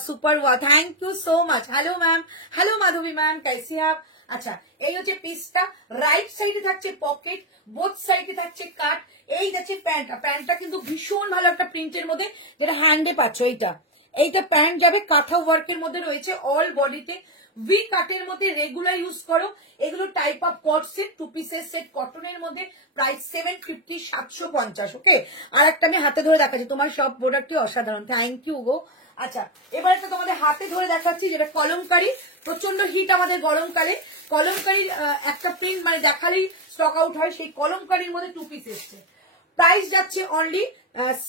super wow, thank you so much. Hello ma'am, hello Madhavi ma'am, कैसी आप? আচ্ছা এই হচ্ছে পিসটা। রাইট সাইডে থাকছে পকেট, বোথ সাইডে থাকছে কাট। এই যাচ্ছে প্যান্টটা, প্যান্টটা কিন্তু ভীষণ ভালো একটা প্রিন্টের মধ্যে, যেটা হ্যান্ডে পাচ্ছ। এইটা প্যান্ট যাবে কাঁথা ওয়ার্কের মধ্যে রয়েছে, অল বডিতে ভি কাটের মধ্যে, রেগুলার ইউজ করো। এগুলো type of co-ord set, two পিসের সেট কটনের মধ্যে। প্রাইস 750, 750, ওকে। আর একটা আমি হাতে ধরে দেখাচ্ছি, তোমার সব প্রোডাক্টই অসাধারণ, থ্যাংক ইউ গো। আচ্ছা এবার একটা তোমাদের হাতে ধরে দেখাচ্ছি, যেটা কলমকারি, প্রচন্ড হিট আমাদের গরমকালে। কলমকারির একটা প্রিন্ট মানে দেখালেই স্টক আউট হয়, সেই কলমকারির মধ্যে টু পিস এসছে। প্রাইস যাচ্ছে অনলি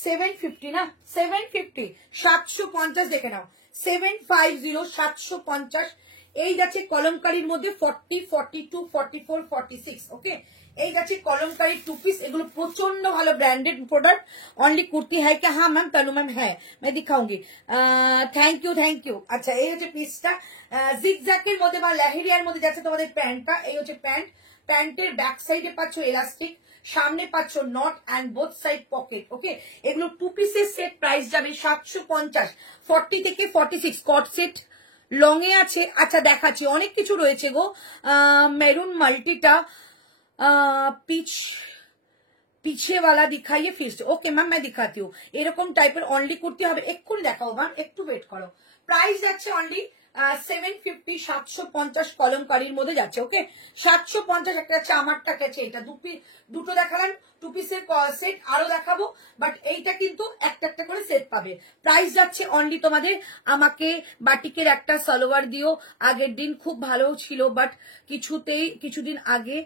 750, না 750, 750 দেখে নাও, 750, 750। এই যাচ্ছে কলমকারির মধ্যে 40, 42, 44, 46, ওকে। এই যাচ্ছে কলমকারি টু পিস, এগুলো প্রচন্ড ভালো ব্র্যান্ডেড প্রোডাক্ট। অনলি কুর্তি है क्या? हाँ मैम, तनु मैम है, मैं दिखाऊंगी। Thank you, thank you. আচ্ছা এই হচ্ছে পিসটা, জিগজ্যাকের মধ্যে বা লেহেরিয়ার মধ্যে যাচ্ছে তোমাদের প্যান্টটা। এই হচ্ছে প্যান্ট, প্যান্টের ব্যাক সাইডে পাচ্ছ এলাস্টিক, সামনে পাচ্ছ knot and both side pocket, okay. এগুলো টু পিসের সেট, প্রাইস যাবে 750, 40 থেকে 46 কট সেট লং এ আছে। আচ্ছা দেখাচ্ছি, অনেক কিছু রয়েছে গো। মেরুন মাল্টিটা পিচ पीछे वाला दिखाइए फिर से, ओके मैम मैं दिखाती हूँ। এরকম টাইপের অনলি কুর্তি হবে, এক্ষুনি দেখাবো ম্যাম, একটু ওয়েট করো। প্রাইস যাচ্ছে অনলি 750, 750 কলমকারির মধ্যে যাচ্ছে, ওকে। 750 একটা আছে, আমারটা কাছে এটা দুটো দেখালাম টু পিসের সেট, আরো দেখাবো, বাট এইটা কিন্তু একটা একটা করে সেট পাবে। প্রাইস যাচ্ছে অনলি তোমাদের, আমাকে বাটিকের একটা সালোয়ার দিও, আগের দিন খুব ভালো ছিল বাট কিছুদিন আগে,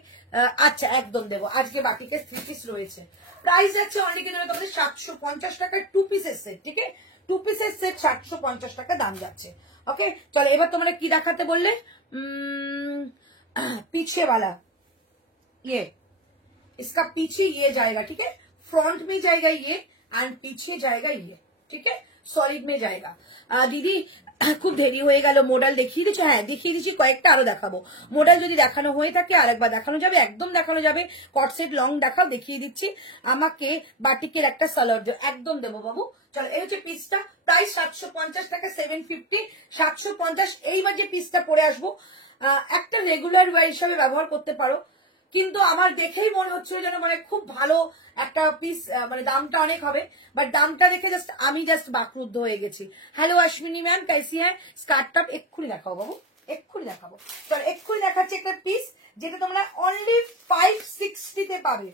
আচ্ছা একদম দেবো, আজকে বাটিকের 3 পিস রয়েছে। প্রাইস যাচ্ছে অনলি কিন্তু তোমাদের 750 টাকার টু পিসের সেট, ঠিক আছে। টু পিসের সেট 750 টাকা দাম যাচ্ছে, ओके। चलो এবার তোমরা কি দেখাতে বললে? पीछे वाला, ये इसका पीछे ये जाएगा, ठीक है। फ्रंट में जाएगा ये एंड पीछे जाएगा ये, ठीक है, सॉलिड में जाएगा। दीदी খুব দেরি হয়ে গেল, মডেল দেখিয়ে দিচ্ছ? হ্যাঁ দেখিয়ে দিচ্ছি, কয়েকটা আরো দেখাবো। মডেল যদি দেখানো হয়ে থাকে আরেকবার দেখানো যাবে, একদম দেখানো যাবে। কট সেট লং দেখাও, দেখিয়ে দিচ্ছি। আমাকে বাটিকের একটা সালোয়ার দিও, একদম দেবো বাবু। চলো এই হচ্ছে পিসটা, প্রাইস 750 টাকা, 750, 750। এইবার যে পিসটা পরে আসবো, একটা রেগুলার ওয়্যার হিসাবে ব্যবহার করতে পারো, কিন্তু আমার দেখেই মনে হচ্ছিল যেন মানে খুব ভালো একটা পিস, মানে দামটা অনেক হবে, বাট দামটা দেখে আমি জাস্ট বাকরুদ্ধ হয়ে গেছি। হ্যালো অশ্বিনী ম্যাম, कैसी है? স্কার্টটা এক্ষুনি দেখাবো বাবু, এক্ষুনি দেখাবো। চলো এক্ষুনি দেখাচ্ছি একটা পিস, যেটা তোমরা অনলি 560 তে পাবে,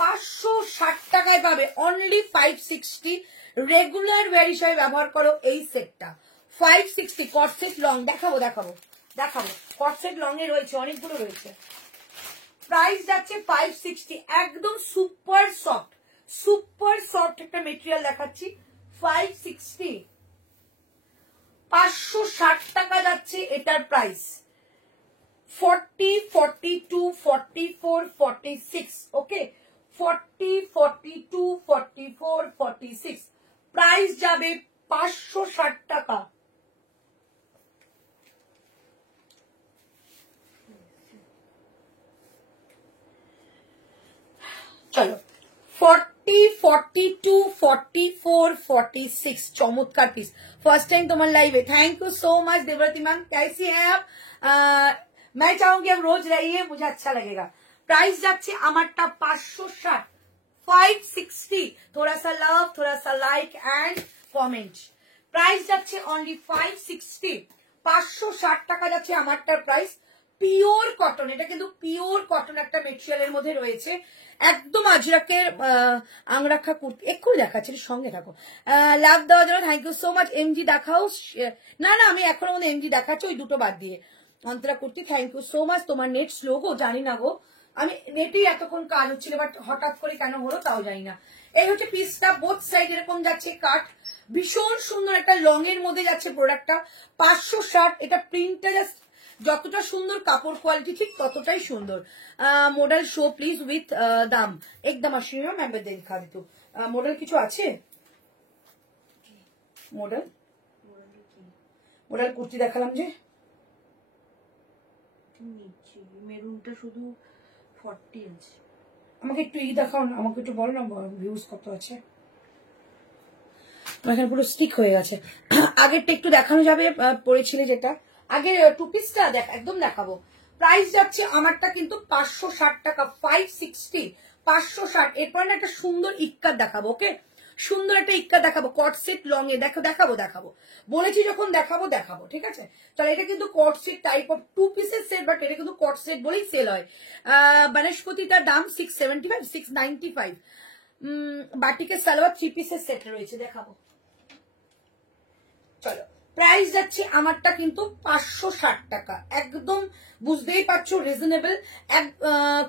560 টাকায় পাবে, অনলি 560। রেগুলার ওয়্যার হিসাবে ব্যবহার করো এই সেটটা, 560। কট সেট লং দেখাবো, কট সেট লং এ রয়েছে, অনেকগুলো রয়েছে। প্রাইস যাচ্ছে 560, একদম সুপার সফট একটা মেটেরিয়াল দেখাচ্ছি, 560, 560 টাকা যাচ্ছে এটার প্রাইস। 40, 42, 44, 46, ওকে। 40, 42, 44, 46 প্রাইস যাবে 560 টাকা। চলো 40, 42, 44, 46 চমৎকার পিস। फर्स्ट टाइम तुम्हारे लाइव है, thank you so much Debarati ma'am, कैसी है आप? मैं चाहूंगी आप रोज रहिए, मुझे अच्छा लगेगा। प्राइस যাচ্ছে আমারটা 560, 560। थोड़ा सा लव, थोड़ा सा लाइक एंड कमेंट। प्राइस যাচ্ছে অনলি 560, 560 টাকা যাচ্ছে আমারটার প্রাইস। পিওর কটন, এটা কিন্তু পিওর কটন একটা মেটেরিয়ালের মধ্যে রয়েছে, একদম আজরাকের আংরাখা কুর্তি। এক্ষুনি দেখাচ্ছি, সঙ্গে থাকো। লাভ দেওয়ার জন্য thank you so much. MG দেখাও। না না, আমি এখনো মধ্যে এমজি দেখাচ্ছি, ওই দুটো বাদ দিয়ে। Antara kurti, thank you so much. তোমার নেট স্লো গো, জানি না গো, আমি নেটেই এতক্ষণ কাজ হচ্ছিল, বাট হঠাৎ করে কেন হলো তাও জানি না। এই হচ্ছে পিসটা, বোথ সাইড এরকম যাচ্ছে কাট, ভীষণ সুন্দর একটা লং এর মধ্যে যাচ্ছে প্রোডাক্টটা। 560, এটা প্রিন্টটা জাস্ট যতটা সুন্দর, কাপড় কোয়ালিটি ঠিক ততটাই সুন্দর। মডেল শো প্লিজ উইথ দাম একদম আসি মেম্বার দিয়ে দিখা দিত। মডেল কিছু আছে? মডেল মডেল কুর্তি দেখালাম যে, মেরুনটা শুধু 40 আছে। আমাকে একটু দেখাও না, আমাকে একটু বলো না ভিউজ কত আছে। এখানে পুরো স্টিক হয়ে গেছে। আগেরটা একটু দেখানো যাবে, পড়েছিলে যেটা আগে টু পিসটা একদম দেখাবো। প্রাইস যাচ্ছে আমারটা কিন্তু 560 টাকা, 560, 560। এরপর না একটা সুন্দর ইক্কার দেখাবো, ওকে, সুন্দর একটা ইক্কা দেখাবো, কট সেট লং এ দেখাবো বলেছি যখন দেখাবো, ঠিক আছে। তাহলে এটা কিন্তু কট সেট টাইপ অফ টু পিসের সেট, বাট এটা কিন্তু কট সেট বলেই সেল হয়। বনস্পতিটার দাম 675, 695। বাটিকের সালোয়ার 3 পিসের সেট রয়েছে, দেখাবো। চলো, প্রাইস যাচ্ছে আমারটা কিন্তু 560 টাকা, একদম বুঝতেই পারছো রিজনেবল।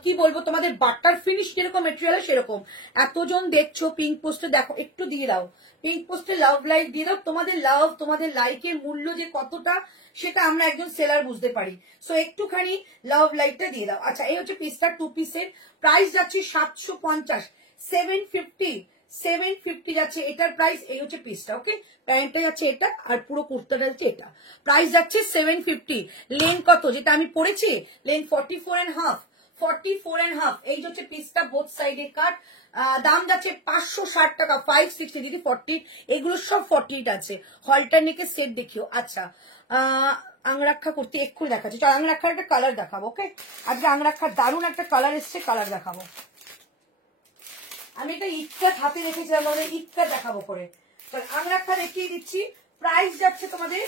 কি বলবো তোমাদের, বাটার ফিনিশ যেরকম মেটেরিয়াল সেরকম। এতজন দেখছো পিঙ্ক পোস্টে, দেখো একটু দিয়ে দাও, পিঙ্ক পোস্টে লাভ লাইক দিয়ে দাও। তোমাদের লাভ, তোমাদের লাইকের মূল্য যে কতটা, সেটা আমরা একজন সেলার বুঝতে পারি। সো একটুখানি লাভ লাইকটা দিয়ে দাও। আচ্ছা, এই হচ্ছে পিসটা, টু পিসের। প্রাইস যাচ্ছে 750, 750 যাচ্ছে এটার প্রাইস। এই হচ্ছে পিসটা, ওকে। প্যান্টটা যাচ্ছে এটা, আর পুরো কুর্তাটা যাচ্ছে এটা। প্রাইস যাচ্ছে 750। লেন কত, যেটা আমি পড়েছি, লেন 44.5, 44.5। এই হচ্ছে পিসটা, বোথ সাইডে কাট। দাম যাচ্ছে 560 টাকা, 560 দিদি। 40, এগুলো সব 48 আছে। হলটার নেকের সেট দেখিও। আচ্ছা, আংরাক্ষা করতে এক্ষুনি দেখাচ্ছি। চল, আংরাক্ষার একটা কালার দেখাবো, ওকে। আজকে আংরাক্ষার দারুণ একটা কালার এসছে, কালার দেখাবো। আমি একটা ইটকাট হাতে রেখেছিলাম, আমাদের ইটকাট দেখাবো করে। আংরাক্ষা দেখিয়ে দিচ্ছি। প্রাইস যাচ্ছে তোমাদের,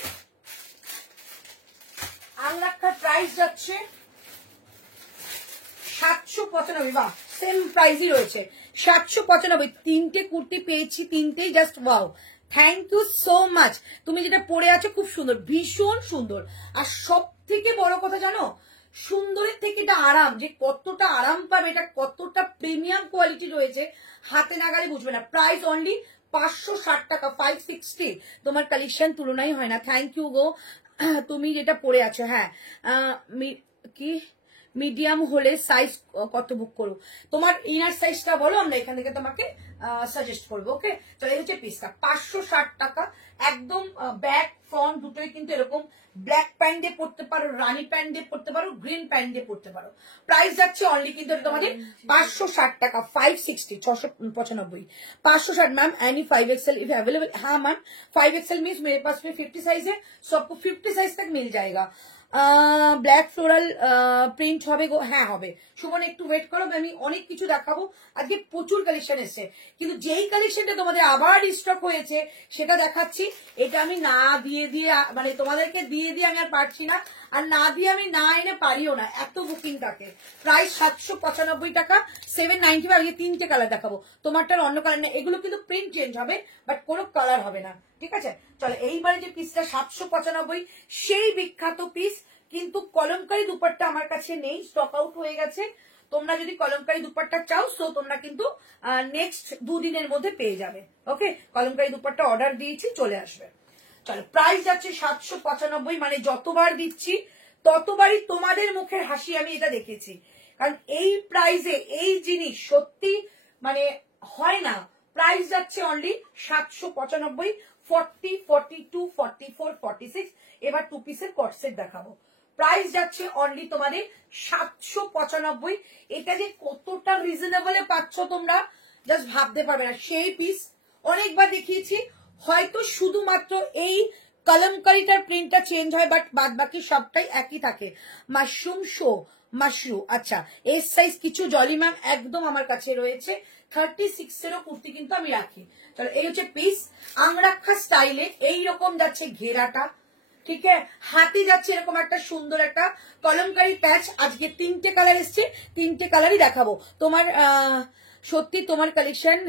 আংরাক্ষার প্রাইস যাচ্ছে 795। বাহ, সেম প্রাইসই রয়েছে, 795। 3টে কুর্তি পেয়েছি, 3টেই just wow. Thank you so much. তুমি যেটা পরে আছো খুব সুন্দর, ভীষণ সুন্দর। আর সব থেকে বড় কথা জানো, সুন্দরের থেকে এটা আরাম, যে কতটা আরাম পাবে, এটা কতটা প্রিমিয়াম কোয়ালিটি রয়েছে, হাতে নাগালে বুঝবে না। প্রাইস অনলি 560 টাকা, 560। তোমার কালেকশন তুলনাই হয় না। থ্যাংক ইউ গো। তুমি যেটা পরে আছো, হ্যাঁ, কি মিডিয়াম হলে সাইজ কত বুক করবো, তোমার ইনার সাইজটা বলো, আমরা এখান থেকে তোমাকে সাজেস্ট করবো, ওকে। চলো, এই হচ্ছে পিসটা, 560 টাকা। একদম ব্যাক ফ্রন্ট দুটোই কিন্তু এরকম। ব্ল্যাক প্যান্ট দিয়ে পড়তে পারো, রানি প্যান্ট দিয়ে পড়তে পারো, গ্রিন প্যান্ট দিয়ে পড়তে পারো। প্রাইস যাচ্ছে অনলি কিন্তু তোমাদের 560 টাকা, 560, 695, 560। Ma'am any 5XL if available? हाँ मैम, 5XL मीन्स मेरे पास में 50 साइज है, सो आपको 50 साइज तक मिल जाएगा। ব্ল্যাক ফ্লোরাল প্রিন্ট হবে গো, হ্যাঁ হবে। সুমন একটু ওয়েট করো, আমি অনেক কিছু দেখাবো। আজকে প্রচুর কালেকশন এসছে, কিন্তু যেই কালেকশনটা তোমাদের আবার স্টক হয়েছে সেটা দেখাচ্ছি। এটা আমি না দিয়ে মানে তোমাদেরকে দিয়ে আমি আর পারছি না, আর না দিয়ে আমি না এনে পারিও না, এত বুকিং থাকে। প্রাইস 795 টাকা, 795। আজকে 3টে কালার দেখাবো, তোমারটার অন্য কালার না। এগুলো কিন্তু প্রিন্ট চেঞ্জ হবে, বাট কোনো কালার হবে না, ঠিক আছে। চলো, এইবারে যে পিসটা 795, সেই বিখ্যাত পিস, কিন্তু কলমকারী দুপাট্টা আমার কাছে নেই, স্টক আউট হয়ে গেছে। তোমরা যদি কলমকারী দুপাট্টা চাও, সো তোমরা কিন্তু নেক্সট 2 দিনের মধ্যে পেয়ে যাবে, ওকে। কলমকারী দুপাট্টা অর্ডার দিয়েছি, চলে আসবে। চলো, প্রাইস যাচ্ছে 795। মানে যতবার দিচ্ছি ততবারই তোমাদের মুখের হাসি আমি এটা দেখেছি, কারণ এই প্রাইসে এই জিনিস সত্যি মানে হয় না। প্রাইস যাচ্ছে অনলি 795, 40, 42, 44, 46। এবার 2 পিসের কট সেট দেখাবো। প্রাইস যাচ্ছে অনলি তোমাদের 795। এটা যে কতটা রিজনেবলে পাচ্ছ তোমরা জাস্ট ভাবতে পারবে না। সেই পিস অনেকবার দেখিয়েছি, হয়তো শুধুমাত্র এই কলমকারিটার প্রিন্টটা চেঞ্জ হয়, বাট বাদ বাকি সবটাই একই থাকে। মাশরুম শো, মাশরু, আচ্ছা এস সাইজ কিছু জলি ম্যাম একদম আমার কাছে রয়েছে। 36 কুর্তি কিন্তু আমি রাখি। চলো এই হচ্ছে পিস, আংরাক্ষা স্টাইলে এইরকম যাচ্ছে ঘেরাটা, ঠিক আছে। হাতে যাচ্ছে এরকম একটা সুন্দর একটা কলমকারি প্যাচ। আজকে 3টে কালার এসছে, 3টে কালারই দেখাবো। তোমার সত্যি তোমার কালেকশন,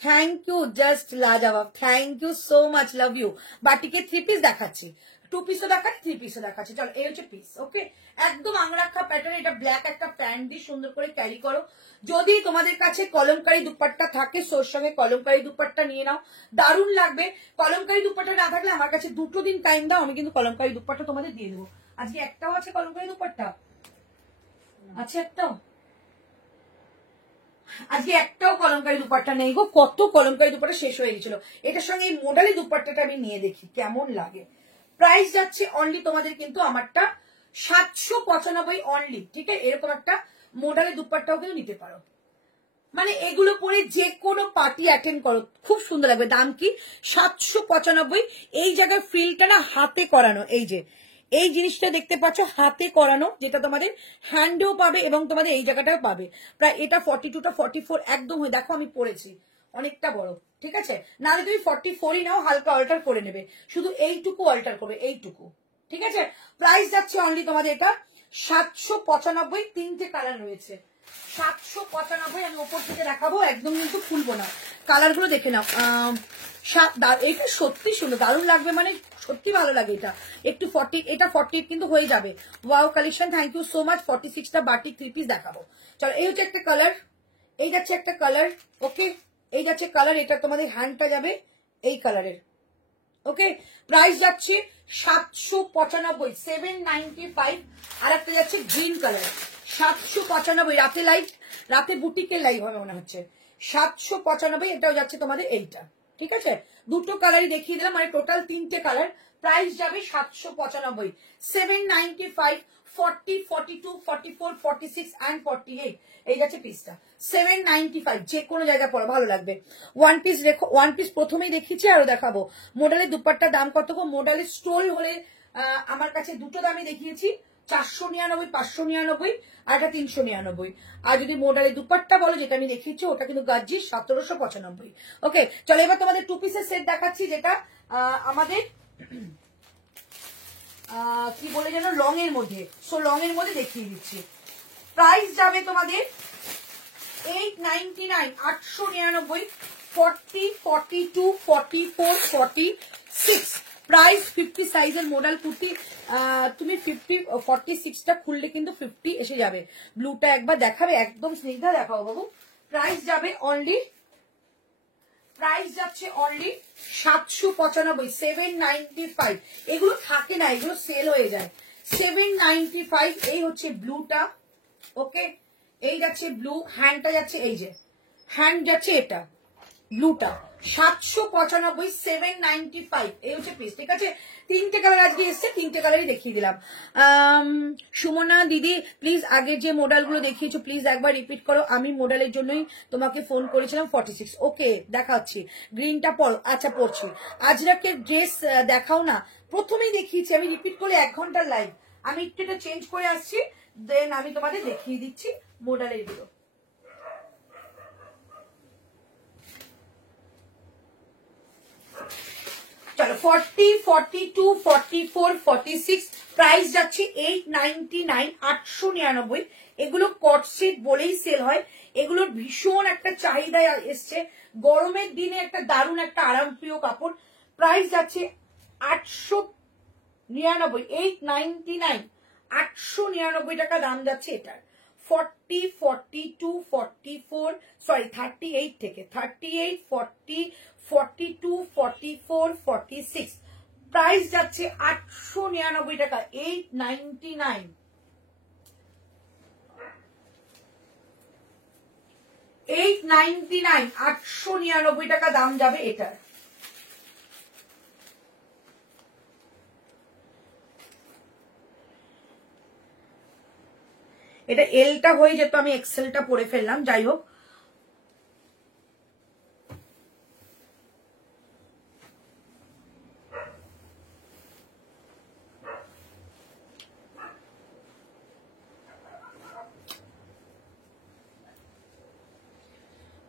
থ্যাংক ইউ, জাস্ট লাজবাব, thank you so much, love you. বাটিকে 3 পিস দেখাচ্ছি, 2 পিসও দেখাচ্ছি, 3 পিসও দেখাচ্ছি। চলো এই হচ্ছে পিস, ওকে। একদম আংরাক্ষা প্যাটার্ন, এটা ব্ল্যাক একটা প্যান্ট দিয়ে সুন্দর করে ক্যারি করো। যদি তোমাদের কাছে কলমকারি দুপাট্টা থাকে সোর সঙ্গে কলমকারি দুপাট্টা নিয়ে নাও, দারুণ লাগবে। কলমকারি দুপাট্টা না থাকলে আমার কাছে 2 দিন টাইম দাও, আমি কিন্তু কলমকারি দুপাট্টা তোমাদের দিয়ে দেবো। আজকে একটাও আছে কলমকারি দুপাট্টা? আছে একটাও? আজকে একটাও কলমকারি দুপাট্টা নেই গো। কত কলমকারি দুপাট্টা শেষ হয়ে গেছিল। এটার সঙ্গে এই মোডালি দুপাট্টাটা আমি নিয়ে দেখি কেমন লাগে। প্রাইস যাচ্ছে অনলি তোমাদের কিন্তু আমারটা 795 অনলি, ঠিক আছে। এরকম একটা মোডালি দুপাট্টাও কিন্তু নিতে পারো। মানে এগুলো পরে যে কোনো পার্টি অ্যাটেন্ড করো, খুব সুন্দর লাগবে। দাম কি? 795। এই জায়গায় ফ্রিলটা না হাতে করানো, এই যে এই জিনিসটা দেখতে পাচ্ছ হাতে করানো, যেটা তোমাদের হ্যান্ডেও পাবে এবং তোমাদের এই জায়গাটাও পাবে। প্রায় এটা 42টা 44 একদম হয়ে, দেখো আমি পরেছি অনেকটা বড়, ঠিক আছে। নাহলে তুমি 44ই নাও, হালকা অল্টার করে নেবে, শুধু এইটুকু অল্টার করবে, এইটুকু, ঠিক আছে। প্রাইস যাচ্ছে অনলি তোমাদের এটা 795। 3টে কালার রয়েছে, 795। আমি ওপর থেকে দেখাবো, একদম কিন্তু খুলবো না। কালার গুলো দেখে নাও। এটা সত্যি সুন্দর, দারুণ লাগবে, মানে সত্যি ভালো লাগে এটা। একটু 40, এটা 48 কিন্তু হয়ে যাবে। Wow collection, thank you so much. 46টা বাটিক 3 পিস দেখাবো। চলো এই হচ্ছে একটা কালার, এই যাচ্ছে একটা কালার, ওকে। এই যাচ্ছে কালার, এটা তোমাদের হ্যান্ডটা যাবে এই কালারের, ওকে। প্রাইস যাচ্ছে 795, 795। আর একটা যাচ্ছে গ্রিন কালার, 795। রাতে লাইভ, রাতে বুটিকের লাইভ হবে মনে হচ্ছে। 795, এটাও যাচ্ছে তোমাদের এইটা, ঠিক আছে। 2টো কালারই দেখিয়ে দিলাম, মানে টোটাল 3টে কালার। প্রাইস যাবে 795, 795, 40, 42, 44, 46 and 48। এই যাচ্ছে পিসটা 795। যে কোনো জায়গায় পড়ো ভালো লাগবে। ওয়ান পিস রেখো, ওয়ান পিস প্রথমেই দেখিয়েছি, আরো দেখাবো। মোডালের দুপাট্টার দাম কত গো? মোডালের স্টোল হলে আমার কাছে 2টো দামই দেখিয়েছি, 499, 599 আর এটা 399। আর যদি মোডালের দুপাট্টা বলো, যেটা আমি দেখিয়েছি ওটা কিন্তু গাজ্জি 1795। ওকে চলো এবার তোমাদের 2 পিসের সেট দেখাচ্ছি, যেটা আমাদের কি বলে যেন লং এর মধ্যে। সো লং এর মধ্যে দেখিয়ে দিচ্ছি। প্রাইস যাবে তোমাদের 899, 899, 40, 42, 44, 46। প্রাইস 50 সাইজের মডেল কুর্তি। তুমি 46টা খুললে কিন্তু 50 এসে যাবে। ব্লুটা একবার দেখাবে, একদম স্নিগ্ধা দেখাও বাবু। প্রাইস যাবে অনলি, প্রাইস যাচ্ছে অনলি 795, 795। এগুলো থাকে না, এগুলো সেল হয়ে যায়। 795। এই হচ্ছে ব্লুটা, ওকে। এই যাচ্ছে ব্লু, হ্যান্ডটা যাচ্ছে এই যে হ্যান্ড যাচ্ছে এটা ব্লুটা, 795, 795। এই হচ্ছে পিস, ঠিক আছে। 3টে কালার আজকে এসছে, 3টে কালারই দেখিয়ে দিলাম। সুমনা দিদি প্লিজ আগের যে মডেলগুলো দেখিয়েছো প্লিজ একবার রিপিট করো। আমি মডেলের জন্যই তোমাকে ফোন করেছিলাম। 46, ওকে দেখাচ্ছি। গ্রিনটা পর, আচ্ছা পড়ছি। আজরাকের ড্রেস দেখাও না, প্রথমেই দেখিয়েছি। আমি রিপিট করলে 1 ঘন্টার লাইভ, আমি একটু এটা চেঞ্জ করে আসছি, দেন আমি তোমাদের দেখিয়ে দিচ্ছি মডেলের গুলো। চলো 40, 42, 44, 46। প্রাইস যাচ্ছে 899, 899। এগুলো কট সেট বলেই সেল হয়। এগুলোর ভীষণ একটা চাহিদা এসছে, গরমের দিনে একটা দারুণ একটা আরামপ্রিয় কাপড়। প্রাইস যাচ্ছে 899, 899, 899 টাকা দাম যাচ্ছে এটার। 40, 42, 44, সরি 38 থেকে 38, 40, 42, 44, 46। প্রাইস যাচ্ছে 899 টাকা, 899। 899, 899 টাকা দাম যাবে এটার। এটা এলটা হয়ে যেত, আমি এক্সেলটা পরে ফেললাম, যাই হোক।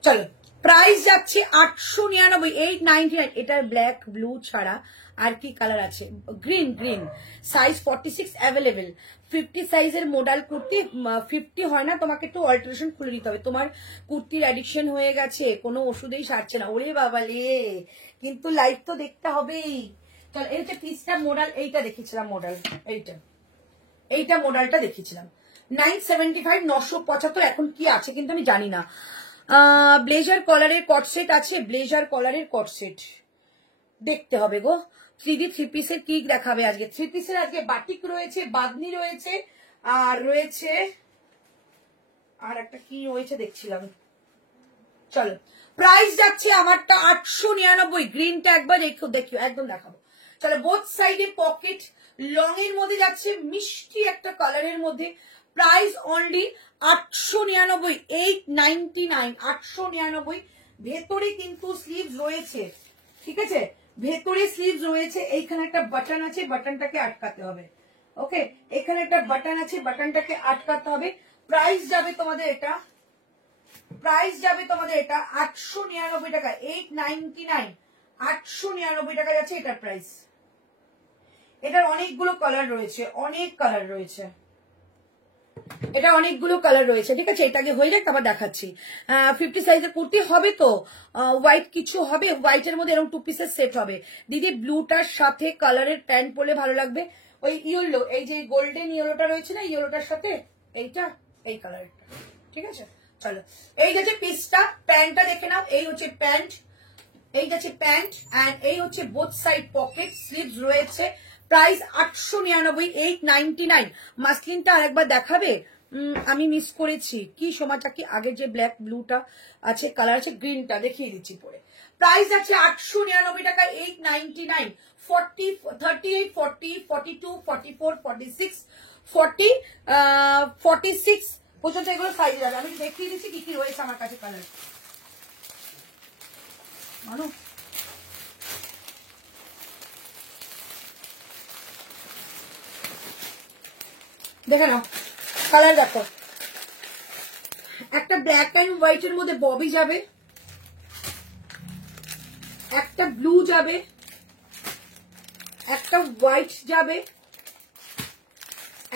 চলো, প্রাইস যাচ্ছে 899, 899। এটার ব্ল্যাক ব্লু ছাড়া আর কি কালার আছে? Green, green. Size 46 available. 50 সাইজের মোডাল কুর্তি, 50 হয় না, তোমাকে একটু অল্টারেশন খুলে দিতে হবে। তোমার কুর্তির অ্যাডিকশন হয়ে গেছে, কোনো ওষুধেই সারছে না। ওরে বাবা লে, কিন্তু লাইভ তো দেখতে হবেই। চল, এই হচ্ছে পিসটা মোডাল, এইটা দেখেছিলাম মোডাল, এইটা মোডালটা দেখেছিলাম 975, 975। এখন কি আছে কিন্তু আমি জানি না। ব্লেজার কলারের কটসেট আছে, ব্লেজার কলারের কটসেট দেখতে হবে গো। 3D 3 পিসের কি দেখাবে আজকে? 3 পিসের আজকে বাটিক রয়েছে, বাদনি রয়েছে, আর রয়েছে আর একটা কি রয়েছে দেখছিলাম। চলো, প্রাইস যাচ্ছে আমারটা 899। গ্রিনটা একবার দেখিও, একদম দেখাবো। চলো, বোথ সাইডে পকেট, লং এর মধ্যে যাচ্ছে, মিষ্টি একটা কালারের মধ্যে। Price only 899, 899, 899। ভেতরে কিন্তু স্লিভস রয়েছে, ঠিক আছে? ভেতরে স্লিভস রয়েছে। এইখানে একটা বাটন আছে, বাটনটাকে আটকাতে হবে। ওকে, এখানে একটা বাটন আছে, বাটনটাকে আটকাতে হবে। প্রাইস যাবে তোমাদের এটা, প্রাইস যাবে তোমাদের এটা 899 টাকা, 899, 899 টাকা যাচ্ছে এটার প্রাইস। এটার অনেকগুলো কালার রয়েছে, অনেক কালার রয়েছে, এটা অনেকগুলো কালার রয়েছে, ঠিক আছে? এটাকে হয়ে যাক, আবার দেখাচ্ছি। 50 সাইজের কুর্তি হবে তো, হোয়াইট কিছু হবে, হোয়াইটের মধ্যে এরকম 2 পিসের সেট হবে। দিদি, ব্লুটার সাথে কালারের প্যান্ট পরলে ভালো লাগবে। ওই ইয়েলো, এই যে গোল্ডেন ইয়েলোটা রয়েছে না, ইয়েলোটার সাথে এইটা, এই কালারটা, ঠিক আছে? চলো, এই যাচ্ছে পিসটা, প্যান্টটা দেখে নাও। এই হচ্ছে প্যান্ট, এই যাচ্ছে প্যান্ট, এন্ড এই হচ্ছে বোথ সাইড পকেট, স্লিভস রয়েছে। প্রাইস 899, 899। মাসলিনটা আরেকবার দেখাবে? আমি মিস করেছি কি সোমাটা, কি আগের যে ব্ল্যাক ব্লুটা আছে, কালার আছে, গ্রিনটা দেখিয়ে দিচ্ছি পরে। প্রাইস আছে 899 টাকা, 899। 40, 38, 40, 42, 44, 46, 40, 46 পর্যন্ত এগুলো সাইজ যাবে। আমি দেখিয়ে দিচ্ছি কি কি রয়েছে আমার কাছে কালার, মানো। দেখে নাও, কালার দেখো। একটা ব্ল্যাক অ্যান্ড হোয়াইটের মধ্যে ববি যাবে, একটা ব্লু যাবে, একটা হোয়াইট যাবে,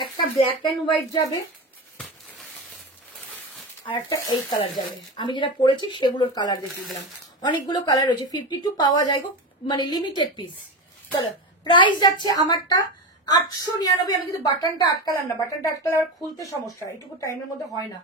একটা ব্ল্যাক অ্যান্ড হোয়াইট যাবে, আর একটা এই কালার যাবে। আমি যেটা পরেছি সেগুলোর কালার দেখিয়ে দিলাম। অনেকগুলো কালার রয়েছে, 52 পাওয়া যায় গো, মানে লিমিটেড পিস। চলো, প্রাইস যাচ্ছে আমারটা 899। আমি কিন্তু বাটনটা আটকালাম না, বাটনটা আটকালে আর খুলতে সমস্যা, এইটুকু টাইমের মধ্যে হয় না।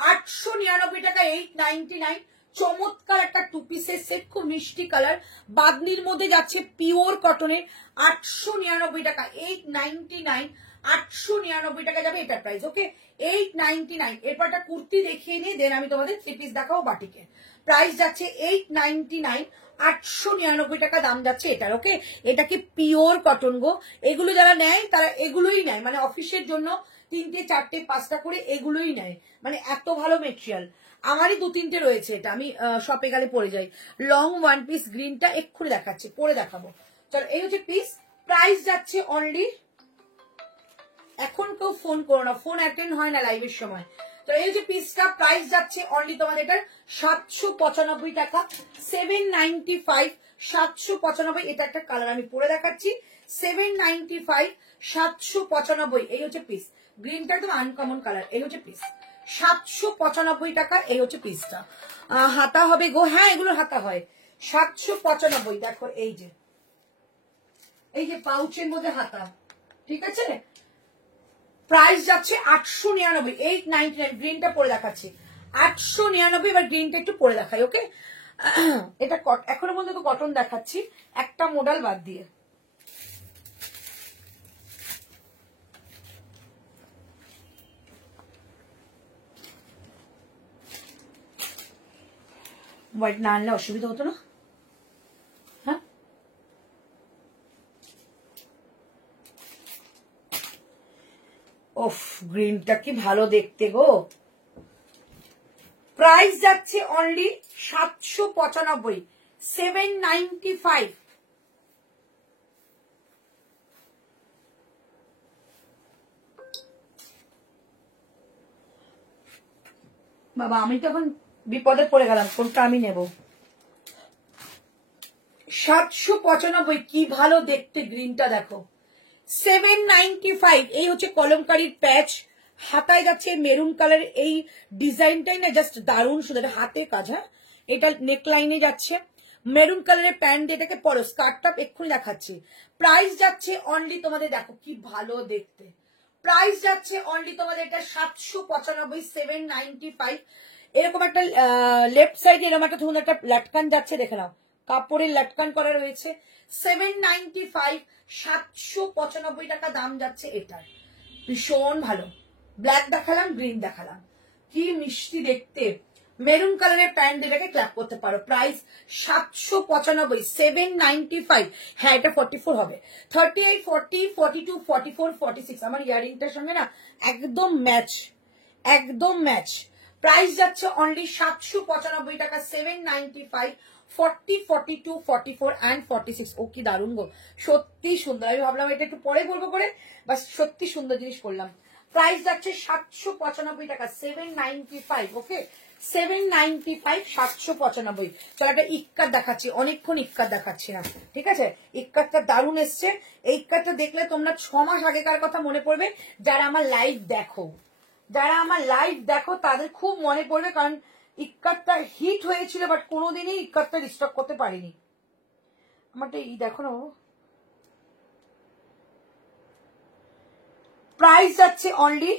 899 টাকা, 899। চমৎকার একটা 2 পিসের সেট, খুব মিষ্টি কালার, বাদনির মধ্যে যাচ্ছে, পিওর কটনের। 899 টাকা, 899, 899 টাকা যাবে এটার প্রাইস। ওকে, 899। এরপর একটা কুর্তি দেখিয়ে নিয়ে দেন আমি তোমাদের 3 পিস দেখাবো বাটিকে। প্রাইস যাচ্ছে 899, 899 টাকা দাম যাচ্ছে এটার। ওকে, এটা কি পিওর কটন গো। এগুলো যারা নেয় তারা এগুলোই নেয়, মানে অফিসের জন্য 3টে 4টে 5টা করে এগুলোই নেয়, মানে এত ভালো মেটেরিয়াল। আমারই 2-3টে রয়েছে, এটা আমি শপে গেলে পরে যাই। লং ওয়ান পিস, গ্রিনটা এক্ষুনি দেখাচ্ছি, পরে দেখাবো। চলো, এই হচ্ছে পিস। প্রাইস যাচ্ছে অনলি, এখন কেউ ফোন করো না, ফোন অ্যাটেন্ড হয় না লাইভের সময়। তো এই যে পিসটা, প্রাইস যাচ্ছে অনলি তোমাদের এটার 795 টাকা, 795, 795। এটা একটা কালার আমি পরে দেখাচ্ছি, 795, 795। এই হচ্ছে পিস, গ্রিনটা একদম আনকমন কালার। এই হচ্ছে পিস, 795 টাকা। এই হচ্ছে পিসটা। হাতা হবে গো, হ্যাঁ এগুলোর হাতা হয়। 795, দেখো এই যে পাউচের মধ্যে হাতা, ঠিক আছে? প্রাইস যাচ্ছে 899, 899। গ্রিনটা পরে দেখাচ্ছি, 899। এবার গ্রিনটা একটু পরে দেখাই। ওকে, এটা এখনো পর্যন্ত কটন দেখাচ্ছি, একটা মডেল বাদ দিয়ে। হোয়াইট না আনলে অসুবিধা হতো না? হ্যাঁ, ওফ গ্রিনটা কি ভালো দেখতে গো। প্রাইস যাচ্ছে অনলি 795, 795। বাবা আমি তো এখন বিপদে পড়ে গেলাম, কোনটা আমি নেব। 795, কি ভালো দেখতে গ্রিনটা দেখো। 795, এই হচ্ছে কলমকারীর প্যাচ। হাতায় যাচ্ছে মেরুন কালারের এই ডিজাইনটাই না জাস্ট দারুণ সুন্দর, হাতে কাজ। হ্যাঁ, এটা নেকলাইনে যাচ্ছে মেরুন কালারের প্যান্ট, এটাকে পরো স্কার্টটা এক্ষুনি দেখাচ্ছি। প্রাইস যাচ্ছে অনলি তোমাদের, দেখো কি ভালো দেখতে, প্রাইস যাচ্ছে অনলি তোমাদের এটা 795, 795। এরকম একটা লেফট সাইডে এরকম একটা ধরুন একটা লাটকান যাচ্ছে, দেখে নাও কাপড়ের লাটকান করা রয়েছে। 795, 795 টাকা দাম যাচ্ছে এটার। ভীষণ ভালো। ব্ল্যাক দেখালাম, গ্রিন দেখালাম, কি মিষ্টি দেখতে। মেরুন কালারের প্যান্ট এটাকে ক্ল্যাপ করতে পারো। প্রাইস 795, 795। হ্যাঁ এটা 44 হবে, 38, 40, 42, 44, 46। আমার ইয়ারিংটার সঙ্গে না একদম ম্যাচ, একদম ম্যাচ। প্রাইস যাচ্ছে অনলি 795 টাকা, 795, 40, 42, 44 and 46। ও কি দারুণ গো, সত্যি সুন্দর। আমি ভাবলাম এটা একটু পরে বলবো করে, বাস সত্যি সুন্দর জিনিস করলাম। প্রাইস যাচ্ছে 795 টাকা, 795। ওকে 795, 795। চলো একটা ইক্কার দেখাচ্ছি, অনেকক্ষণ ইক্কার দেখাচ্ছি না, ঠিক আছে। ইক্কারটা দারুণ এসছে। এই ইক্কারটা দেখলে তোমরা 6 মাস আগেকার কথা মনে পড়বে। যারা আমার লাইভ দেখো, যারা আমার লাইভ দেখো তাদের খুব মনে পড়বে, কারণ ইক্কারটা হিট হয়েছিল, বাট কোনোদিনই ইক্কারটা রিস্টক করতে পারিনি। আমারটা এই দেখো না, প্রাইস যাচ্ছে অনলি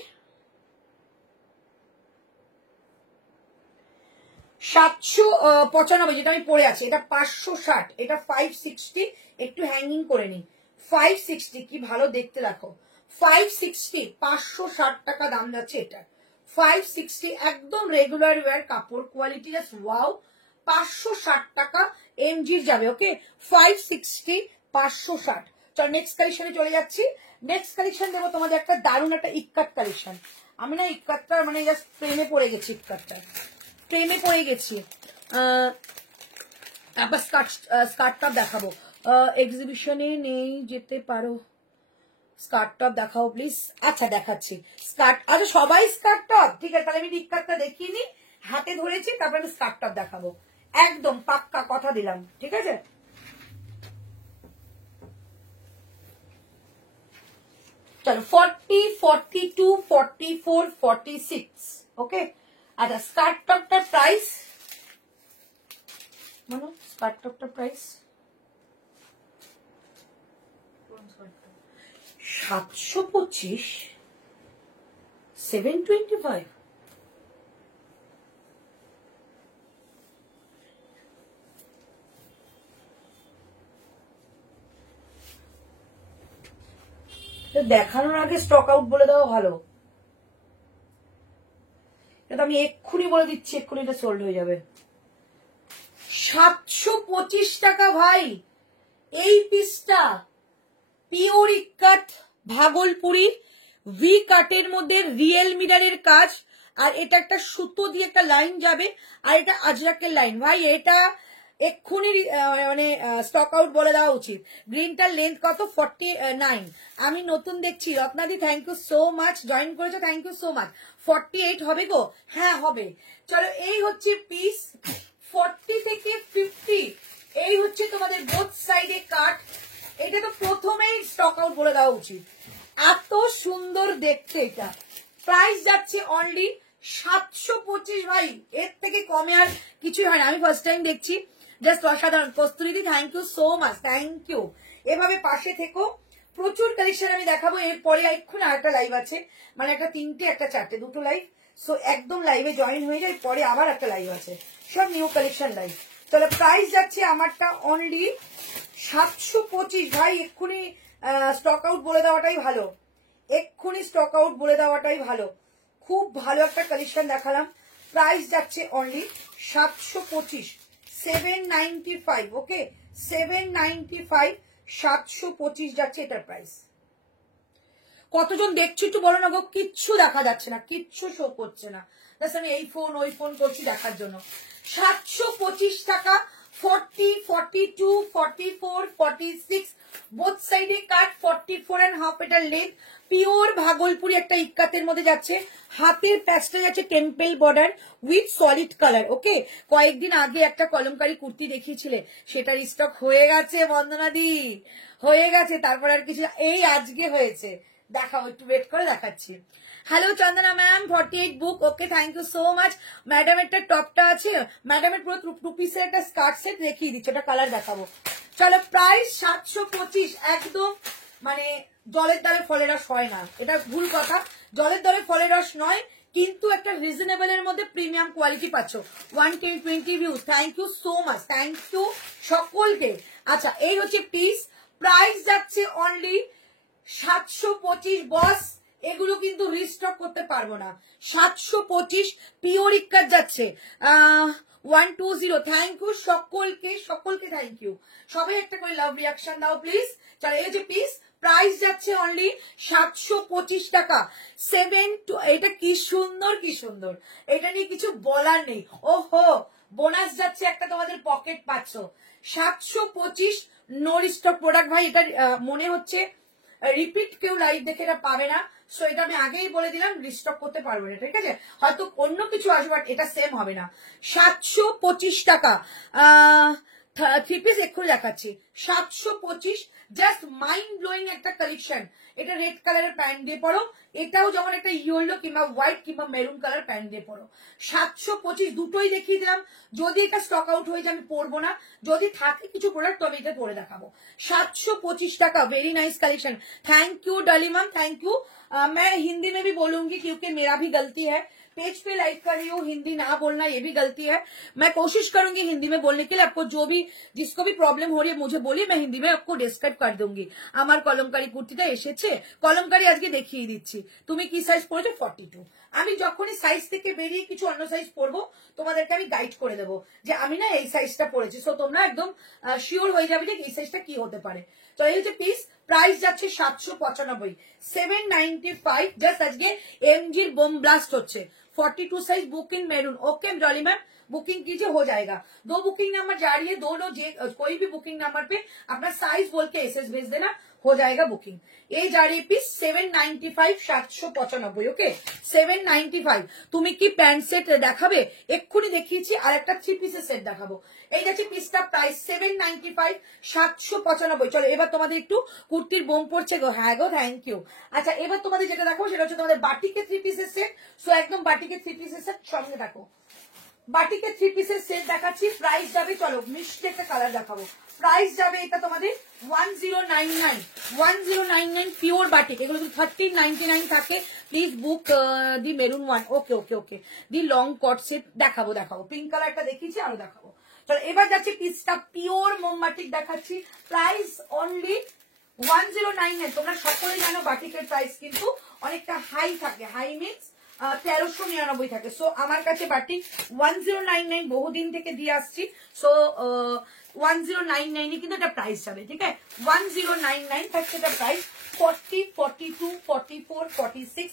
795, যেটা আমি পরে আছি এটা 560, এটা 560। একটু হ্যাঙ্গিং করে নি, 560। কি ভালো দেখতে দেখো, 560, 560 টাকা দাম যাচ্ছে এটা। 560 একদম রেগুলার ওয়্যার কাপড়, কোয়ালিটি জাস্ট ওয়াও। 560 টাকা এমজির যাবে। ওকে 560, 560। চলো নেক্সট কালেকশনে চলে যাচ্ছি। নেক্সট কালেকশন দেবো তোমাদের একটা দারুণ একটা ইক্কাত কালেকশন। আমি না ইক্কাতটা মানে জাস্ট প্রেমে পড়ে গেছি, ইক্কাতটা প্রেমে পড়ে গেছি। আবার স্কার্ট টপ দেখাবো, এক্সিবিশনে নেই যেতে পারো। স্কার্ট টপ দেখাও প্লিজ। আচ্ছা দেখাচ্ছি স্কার্ট, আচ্ছা সবাই স্কার্ট টপ, ঠিক আছে। তাহলে আমি ইক্কাতটা দেখিয়ে নি, হাতে ধরেছি, তারপর আমি স্কার্ট টপ দেখাবো, একদম পাক্কা কথা দিলাম, ঠিক আছে। চলো 40, 42, 44, 46। ওকে আচ্ছা স্কার্ট টপটার প্রাইস বলো, স্কার্ট টপটার প্রাইস 725, 725। দেখানোর আগে স্টক আউট বলে দেওয়া ভালো। এটা আমি এক্ষুনি বলে দিচ্ছি, এক্ষুনি এটা সোল্ড হয়ে যাবে। 725 টাকা ভাই এই পিসটা। পিওর ইক্কাত ভাগলপুরি ভি কাটের মধ্যে রিয়েল মিরারের কাজ, আর এটা একটা সুতো দিয়ে একটা লাইন যাবে, আর এটা আজরাকের লাইন। ভাই এটা এক্ষুনি মানে স্টক আউট বলে দেওয়া উচিত। গ্রিনটার লেন্থ কত, 49। আমি নতুন দেখছি, রত্নাদি thank you so much, join করেছো, থ্যাংক ইউ সো মাচ। 48 হবে গো, হ্যাঁ হবে। চলো এই হচ্ছে পিস 40 থেকে 50। এই হচ্ছে তোমাদের বোথ সাইডে কাট। এটা তো প্রথমেই স্টক আউট বলে দেওয়া উচিত, এত সুন্দর দেখতে এটা। প্রাইস যাচ্ছে অনলি 725 ভাই, এর থেকে কমে আর কিছুই হয় না। আমি ফার্স্ট টাইম দেখছি, জাস্ট অসাধারণ। কস্তুরীদি thank you so much, thank you. এভাবে পাশে থেকো, প্রচুর কালেকশন আমি দেখাবো। এরপরে এক্ষুনি আরেকটা লাইভ আছে, মানে একটা 3টে একটা 4টে, 2টো লাইভ। সো একদম লাইভে জয়েন হয়ে যায়, পরে আবার একটা লাইভ আছে, সব নিউ কালেকশন লাইভ। তাহলে প্রাইস যাচ্ছে আমারটা অনলি 725 ভাই। এক্ষুনি স্টক আউট বলে দেওয়াটাই ভালো, এক্ষুনি স্টক আউট বলে দেওয়াটাই ভালো। খুব ভালো একটা কালেকশন দেখালাম। প্রাইস যাচ্ছে অনলি 725। 795, ওকে 795, 725 যাচ্ছে এটার প্রাইস। কতজন দেখছি একটু বলো না গো, কিচ্ছু দেখা যাচ্ছে না, কিচ্ছু শো করছে না, আমি এই ফোন ওই ফোন করছি দেখার জন্য। 725 টাকা, 40, 42, 44, 46, বোথ সাইডে কাট, 44.5 এটার লেন্থ, পিওর ভাগলপুরি একটা ইক্কাতের মধ্যে যাচ্ছে, হাতের প্যাচটা যাচ্ছে temple border with solid colour, okay. কয়েকদিন আগে একটা কলমকারী কুর্তি দেখিয়েছিলে, সেটার স্টক হয়ে গেছে বন্দনাদি, হয়ে গেছে, তারপর আর কিছু, এই আজকে হয়েছে, দেখাও একটু ওয়েট করে দেখাচ্ছি। Hello Chandana ma'am, 48 book, okay thank you so much. ম্যাডামের টপটা আছে, ম্যাডামের পুরো টু পিসের একটা স্কার্ট সেট দেখিয়ে দিচ্ছি, ওটা কালার দেখাবো। চলো, প্রাইস 725, একদম মানে জলের দরে ফলের রস হয় না, এটা ভুল কথা, জলের দরে ফলের রস নয়, কিন্তু একটা রিজনেবল এর মধ্যে প্রিমিয়াম কোয়ালিটি পাচ্ছ। 120 views, thank you so much, thank you সকলকে। আচ্ছা, এই হচ্ছে পিস, প্রাইস যাচ্ছে অনলি 725 বস, এগুলো কিন্তু রিস্টক করতে পারবো না। 725 পিওর ইক্কাত যাচ্ছে। 120, থ্যাংক ইউ সকলকে, সকলকে থ্যাংক ইউ। সবাই একটা করে লাভ রিয়াকশন দাও প্লিজ। চলো, এই যে পিস, প্রাইস যাচ্ছে অনলি 725 টাকা। 7 এটা কি সুন্দর, কি সুন্দর, এটা নিয়ে কিছু বলার নেই। ওহো, বোনাস যাচ্ছে একটা, তোমাদের পকেট পাচ্ছ। 725 নো রিস্টক প্রোডাক্ট ভাই, এটা মনে হচ্ছে রিপিট কেউ লাইভ দেখে এটা পাবে না, সো এটা আমি আগেই বলে দিলাম, রিস্টক করতে পারবো না, ঠিক আছে। হয়তো অন্য কিছু আসবে, এটা সেম হবে না। 725 টাকা, 3 পিস এক্ষুনি দেখাচ্ছি। 725, জাস্ট মাইন্ড ব্লোয়িং একটা কালেকশন। এটা রেড কালারের প্যান্ট দিয়ে পরো, এটাও যেমন একটা ইয়েলো কিংবা হোয়াইট কিংবা মেরুন কালার প্যান্ট দিয়ে পরো। 725 দুটোই দেখিয়ে দিলাম, যদি এটা স্টক আউট হয়ে যায় আমি পরবো না, যদি থাকে কিছু প্রোডাক্ট তবে এটা পরে দেখাবো। 725 টাকা, very nice collection, thank you डलीमन, थैंक यू। मैं हिंदी में भी बोलूंगी क्योंकि मेरा भी गलती है, पेज पे लाइव कर रही हूँ, हिंदी ना बोलना ये भी गलती है, मैं कोशिश करूंगी हिंदी में बोलने के लिए। आपको जो भी, जिसको भी प्रॉब्लम हो रही है मुझे बोलिए, मैं हिंदी में आपको डिस्क्राइब कर दूंगी। আমার কলমকারী কুর্তিটা এসেছে, কলমকারী আজকে দেখিয়ে দিচ্ছি। তুমি কি সাইজ পরেছো? 42। আমি যখনই সাইজ থেকে বেরিয়ে কিছু অন্য সাইজ পরবো, তোমাদেরকে আমি গাইড করে দেবো যে আমি না এই সাইজটা পরেছি, সো তোমরা একদম শিওর হয়ে যাবে যে এই সাইজটা কি হতে পারে। তো এই যে পিস, প্রাইস যাচ্ছে 795, 795 জাস্ট। আজকে এমজির বোম ব্লাস্ট হচ্ছে। 42 size booking maroon, okay Dolly ma'am, booking कीजिए, हो जाएगा। 2 बुकिंग नंबर जा रही है, दोनों कोई भी बुकिंग नंबर पे अपना साइज बोल के एसएस भेज देना, हो जाएगा बुकिंग। ये जा रही है पीस 795, 795, ओके 795। তুমি কি প্যান্ট সেট দেখাবে? এক্ষুনি দেখিয়েছি, আর একটা 3 পিসের সেট দেখাবো। এই যাচ্ছে পিসটা, প্রাইস 795, 795। চলো, এবার তোমাদের একটু কুর্তির বোম পড়ছে গো, হ্যাঁ গো, থ্যাংক ইউ। আচ্ছা, এবার তোমাদের যেটা দেখাবো সেটা হচ্ছে তোমাদের বাটিকে 3 পিসের সেট, সো একদম বাটিকে 3 পিসের সেট, সঙ্গে দেখো বাটিকে 3 পিসের সেট দেখাচ্ছি। প্রাইস যাবে, চলো মিষ্টি একটা কালার দেখাবো, প্রাইস যাবে এটা তোমাদের 1099, 1099 পিওর বাটিক, এগুলো 1399 থাকে। Please book the maroon one, okay okay okay. The long co-ord set দেখাবো, দেখাবো পিঙ্ক কালারটা দেখিয়েছি, আরো দেখাবো। চলো, এবার যাচ্ছে পিসটা পিওর মোমবাটিক দেখাচ্ছি, প্রাইস অনলি 1099। তোমরা সকলেই জানো বাটিকের প্রাইস কিন্তু অনেকটা হাই থাকে, হাই মিনস 1399 থাকে। সো আমার কাছে বাটিক 1099 বহুদিন থেকে দিয়ে আসছি, সো 1099 কিন্তু এটা প্রাইস যাবে, ঠিক আছে। 1099 থাকছে এটা প্রাইস। 40, 42, 44, 46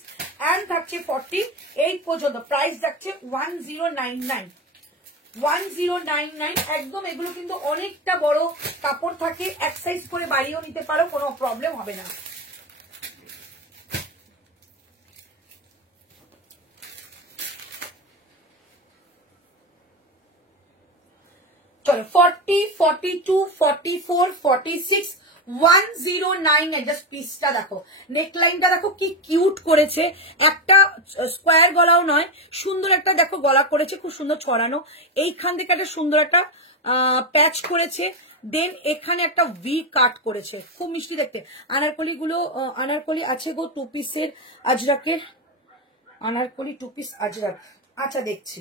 এন্ড থাকছে 48 পর্যন্ত প্রাইস যাচ্ছে 1099, 1099 একদম। এগুলো কিন্তু অনেকটা বড় কাপড় থাকে, এক সাইজ করে বাড়িয়েও নিতে পারো, কোনো প্রবলেম হবে না। চলো, 40, 42, 44, 46, 109 জাস্ট পিসটা দেখো, নেকলাইনটা দেখো কি কিউট করেছে, একটা স্কোয়ার গলাও নয়, সুন্দর একটা দেখো গলা করেছে, খুব সুন্দর ছড়ানো। এইখান থেকে একটা সুন্দর একটা প্যাচ করেছে, দেন এখানে একটা ভি কাট করেছে, খুব মিষ্টি দেখতে। আনারকলি গুলো, আনারকলি আছে গো 2 পিসের আজরাকের, আনারকলি 2 পিস আজরাক। আচ্ছা, দেখছি।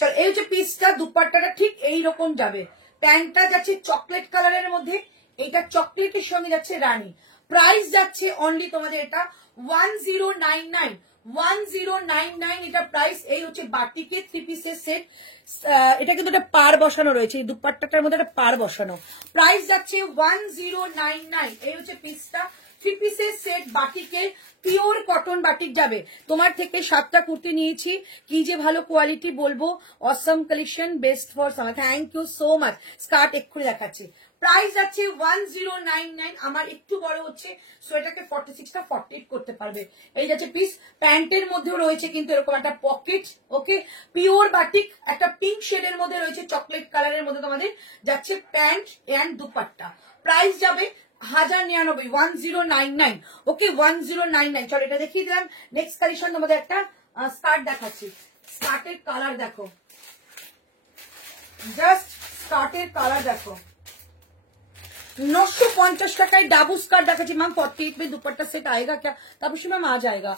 চল, এই হচ্ছে পিসটা, দুপাট্টাটা ঠিক এইরকম যাবে, প্যান্টটা যাচ্ছে চকলেট কালারের মধ্যে, এটা চকলেটের সঙ্গে যাচ্ছে রানী। প্রাইস যাচ্ছে অনলি তোমাদের এটা 1099, 1099 এটা প্রাইস। এই হচ্ছে বাটিকে 3 পিসের সেট। এটা কিন্তু একটা পার বসানো রয়েছে, এই দুপাট্টাটার মধ্যে একটা পার বসানো। প্রাইস যাচ্ছে 1099। এই হচ্ছে পিসটা, 3 পিসের সেট বাটিকের, পিওর কটন বাটিক যাবে। তোমার থেকে 7টা কুর্তি নিয়েছি, কি যে ভালো কোয়ালিটি বলবো। Awesome collection, best for summer, thank you so much. Skirt এক্ষুনি দেখাচ্ছি। প্রাইস যাচ্ছে 1099। আমার একটু বড় হচ্ছে, সো এটাকে 46টা 48 করতে পারবে। এই যাচ্ছে পিস। প্যান্টের মধ্যেও রয়েছে কিন্তু এরকম একটা পকেট, ওকে। পিওর বাটিক, একটা পিঙ্ক শেডের মধ্যে রয়েছে, চকলেট কালারের মধ্যে তোমাদের যাচ্ছে প্যান্ট এন্ড দুপাট্টা। প্রাইস যাবে 1099, 1099, ওকে 1099। চলো এটা দেখিয়ে দিলাম। নেক্সট কালেকশন তোমাদের একটা স্কার্ট দেখাচ্ছি। স্কার্টের কালার দেখো, জাস্ট স্কার্টের কালার দেখো। 950 টাকায় डाबू स्कर्ट देखा मैम। 48 में दुपट्टा सेट आएगा क्या? तब मैम आ जाएगा।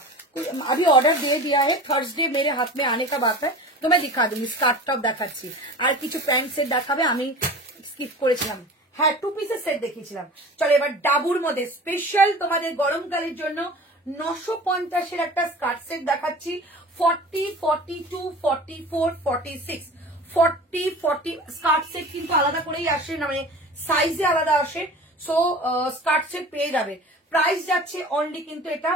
अभी ऑर्डर दे दिया है, थर्सडे मेरे हाथ में आने का बात है, तो मैं दिखा दूंगी। स्कार्ट टॉप দেখাচ্ছি, আর কিছু প্যান্ট সেট দেখাবে, আমি স্কিপ করেছিলাম। হ্যাঁ, 2 পিসের সেট দেখিয়েছিলাম। চলো এবার ডাবুর মধ্যে স্পেশাল তোমাদের গরমকালের জন্য 950 এর একটা স্কার্ট সেট দেখাচ্ছি। 40, 42, 44, 46, 40, 40 স্কার্ট সেট কিন্তু আলাদা করেই আসে না, মানে সাইজে আলাদা আসে। সো স্কার্ট সেট পেয়ে যাবে। প্রাইস যাচ্ছে অনলি কিন্তু এটা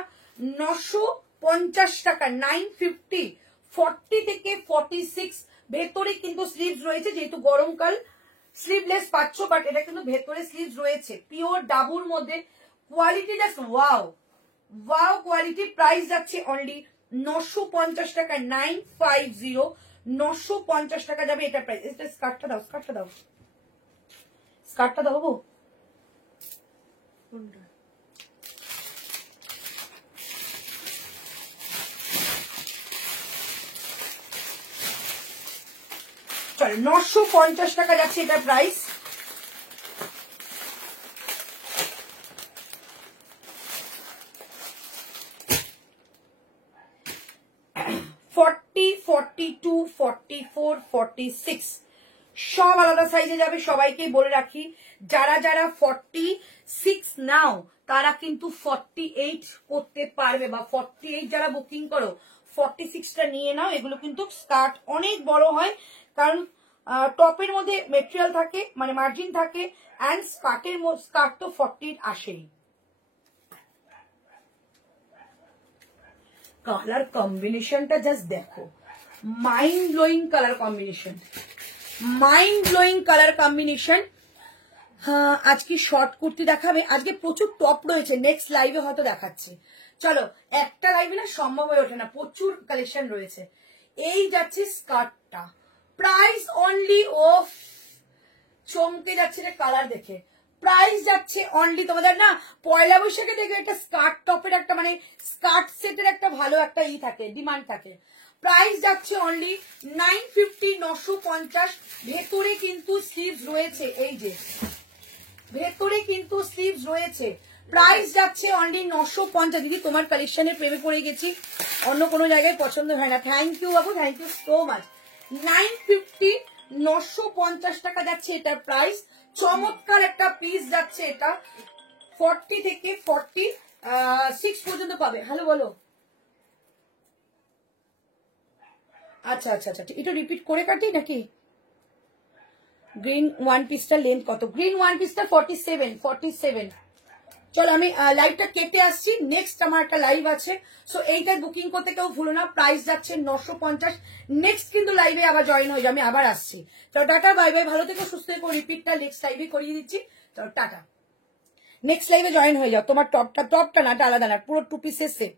950 টাকা, 950। 40 থেকে 46 ভেতরে কিন্তু স্লিভস রয়েছে, যেহেতু গরমকাল স্লিভলেস পাচ্ছ, বাট এটা কিন্তু ভেতরে স্লিভস রয়েছে। পিওর ডাবুর মধ্যে quality just wow, wow quality. Price যাচ্ছে অনলি 950 টাকা, 950, 950 টাকা যাবে এটা প্রাইস। এটা স্কার্টটা দাও, স্কার্টটা দাও, স্কার্টটা দাও বাবু। চলো 950 টাকা যাচ্ছে এটা প্রাইস। ফর্টি, 42, 44, 46 সব আলাদা সাইজে যাবে। সবাইকে বলে রাখি, যারা যারা 46 নাও তারা কিন্তু 48 করতে পারবে, বা 48 যারা বুকিং করো 46টা নিয়ে নাও। এগুলো কিন্তু স্কার্ট অনেক বড় হয়, কারণ টপের মধ্যে মেটেরিয়াল থাকে, মানে মার্জিন থাকে, অ্যান্ড স্কার্ট তো 48 আসেই। কালার কম্বিনেশনটা জাস্ট দেখো, mind blowing colour combination, mind blowing colour combination. হ্যাঁ, আজকে শর্ট কুর্তি দেখাবে, আজকে প্রচুর টপ রয়েছে, নেক্সট লাইভে হয়তো দেখাচ্ছে। চলো, একটা লাইভে না সম্ভব হয়ে ওঠে না, প্রচুর কালেকশন রয়েছে। এই যাচ্ছে স্কার্টটা, প্রাইস অনলি, ও চমকে যাচ্ছে যে কালার দেখে। প্রাইস যাচ্ছে অনলি তোমাদের না, পয়লা বৈশাখে দেখবে একটা স্কার্ট টপের একটা, মানে স্কার্ট সেটের একটা ভালো একটা থাকে, ডিমান্ড থাকে। প্রাইস যাচ্ছে অনলি 950, 950। ভেতরে কিন্তু স্লিভস রয়েছে, এই যে ভেতরে কিন্তু স্লিভস রয়েছে। প্রাইস যাচ্ছে অনলি 950। দিদি তোমার কালেকশনের প্রেমে পড়ে গেছি, অন্য কোনো জায়গায় পছন্দ হয় না। Thank you Babu, thank you so much. 950, 950 টাকা যাচ্ছে এটার প্রাইস। চমৎকার একটা পিস যাচ্ছে এটা। 40 থেকে 46 পর্যন্ত পাবে। হ্যালো বলো। আচ্ছা আচ্ছা আচ্ছা, একটু রিপিট করে কাটি নাকি? গ্রিন ওয়ান পিসটার লেন্থ কত? গ্রিন ওয়ান পিসটা 47, 47। চলো আমি লাইভটা কেটে আসছি, নেক্সট আমার একটা লাইভ আছে, সো এইটার বুকিং করতে কেউ ভুলো না। প্রাইস যাচ্ছে 950। নেক্সট কিন্তু লাইভে আবার জয়েন হয়ে যাবে, আমি আবার আসছি। চলো টাটা, বাই বাই, ভালো থেকো, সুস্থ থেকো। রিপিটটা নেক্সট লাইভে করিয়ে দিচ্ছি। চলো টাটা, নেক্সট লাইভে জয়েন হয়ে যাও। তোমার টপটা না, এটা আলাদা না, পুরো 2 পিসের সেট।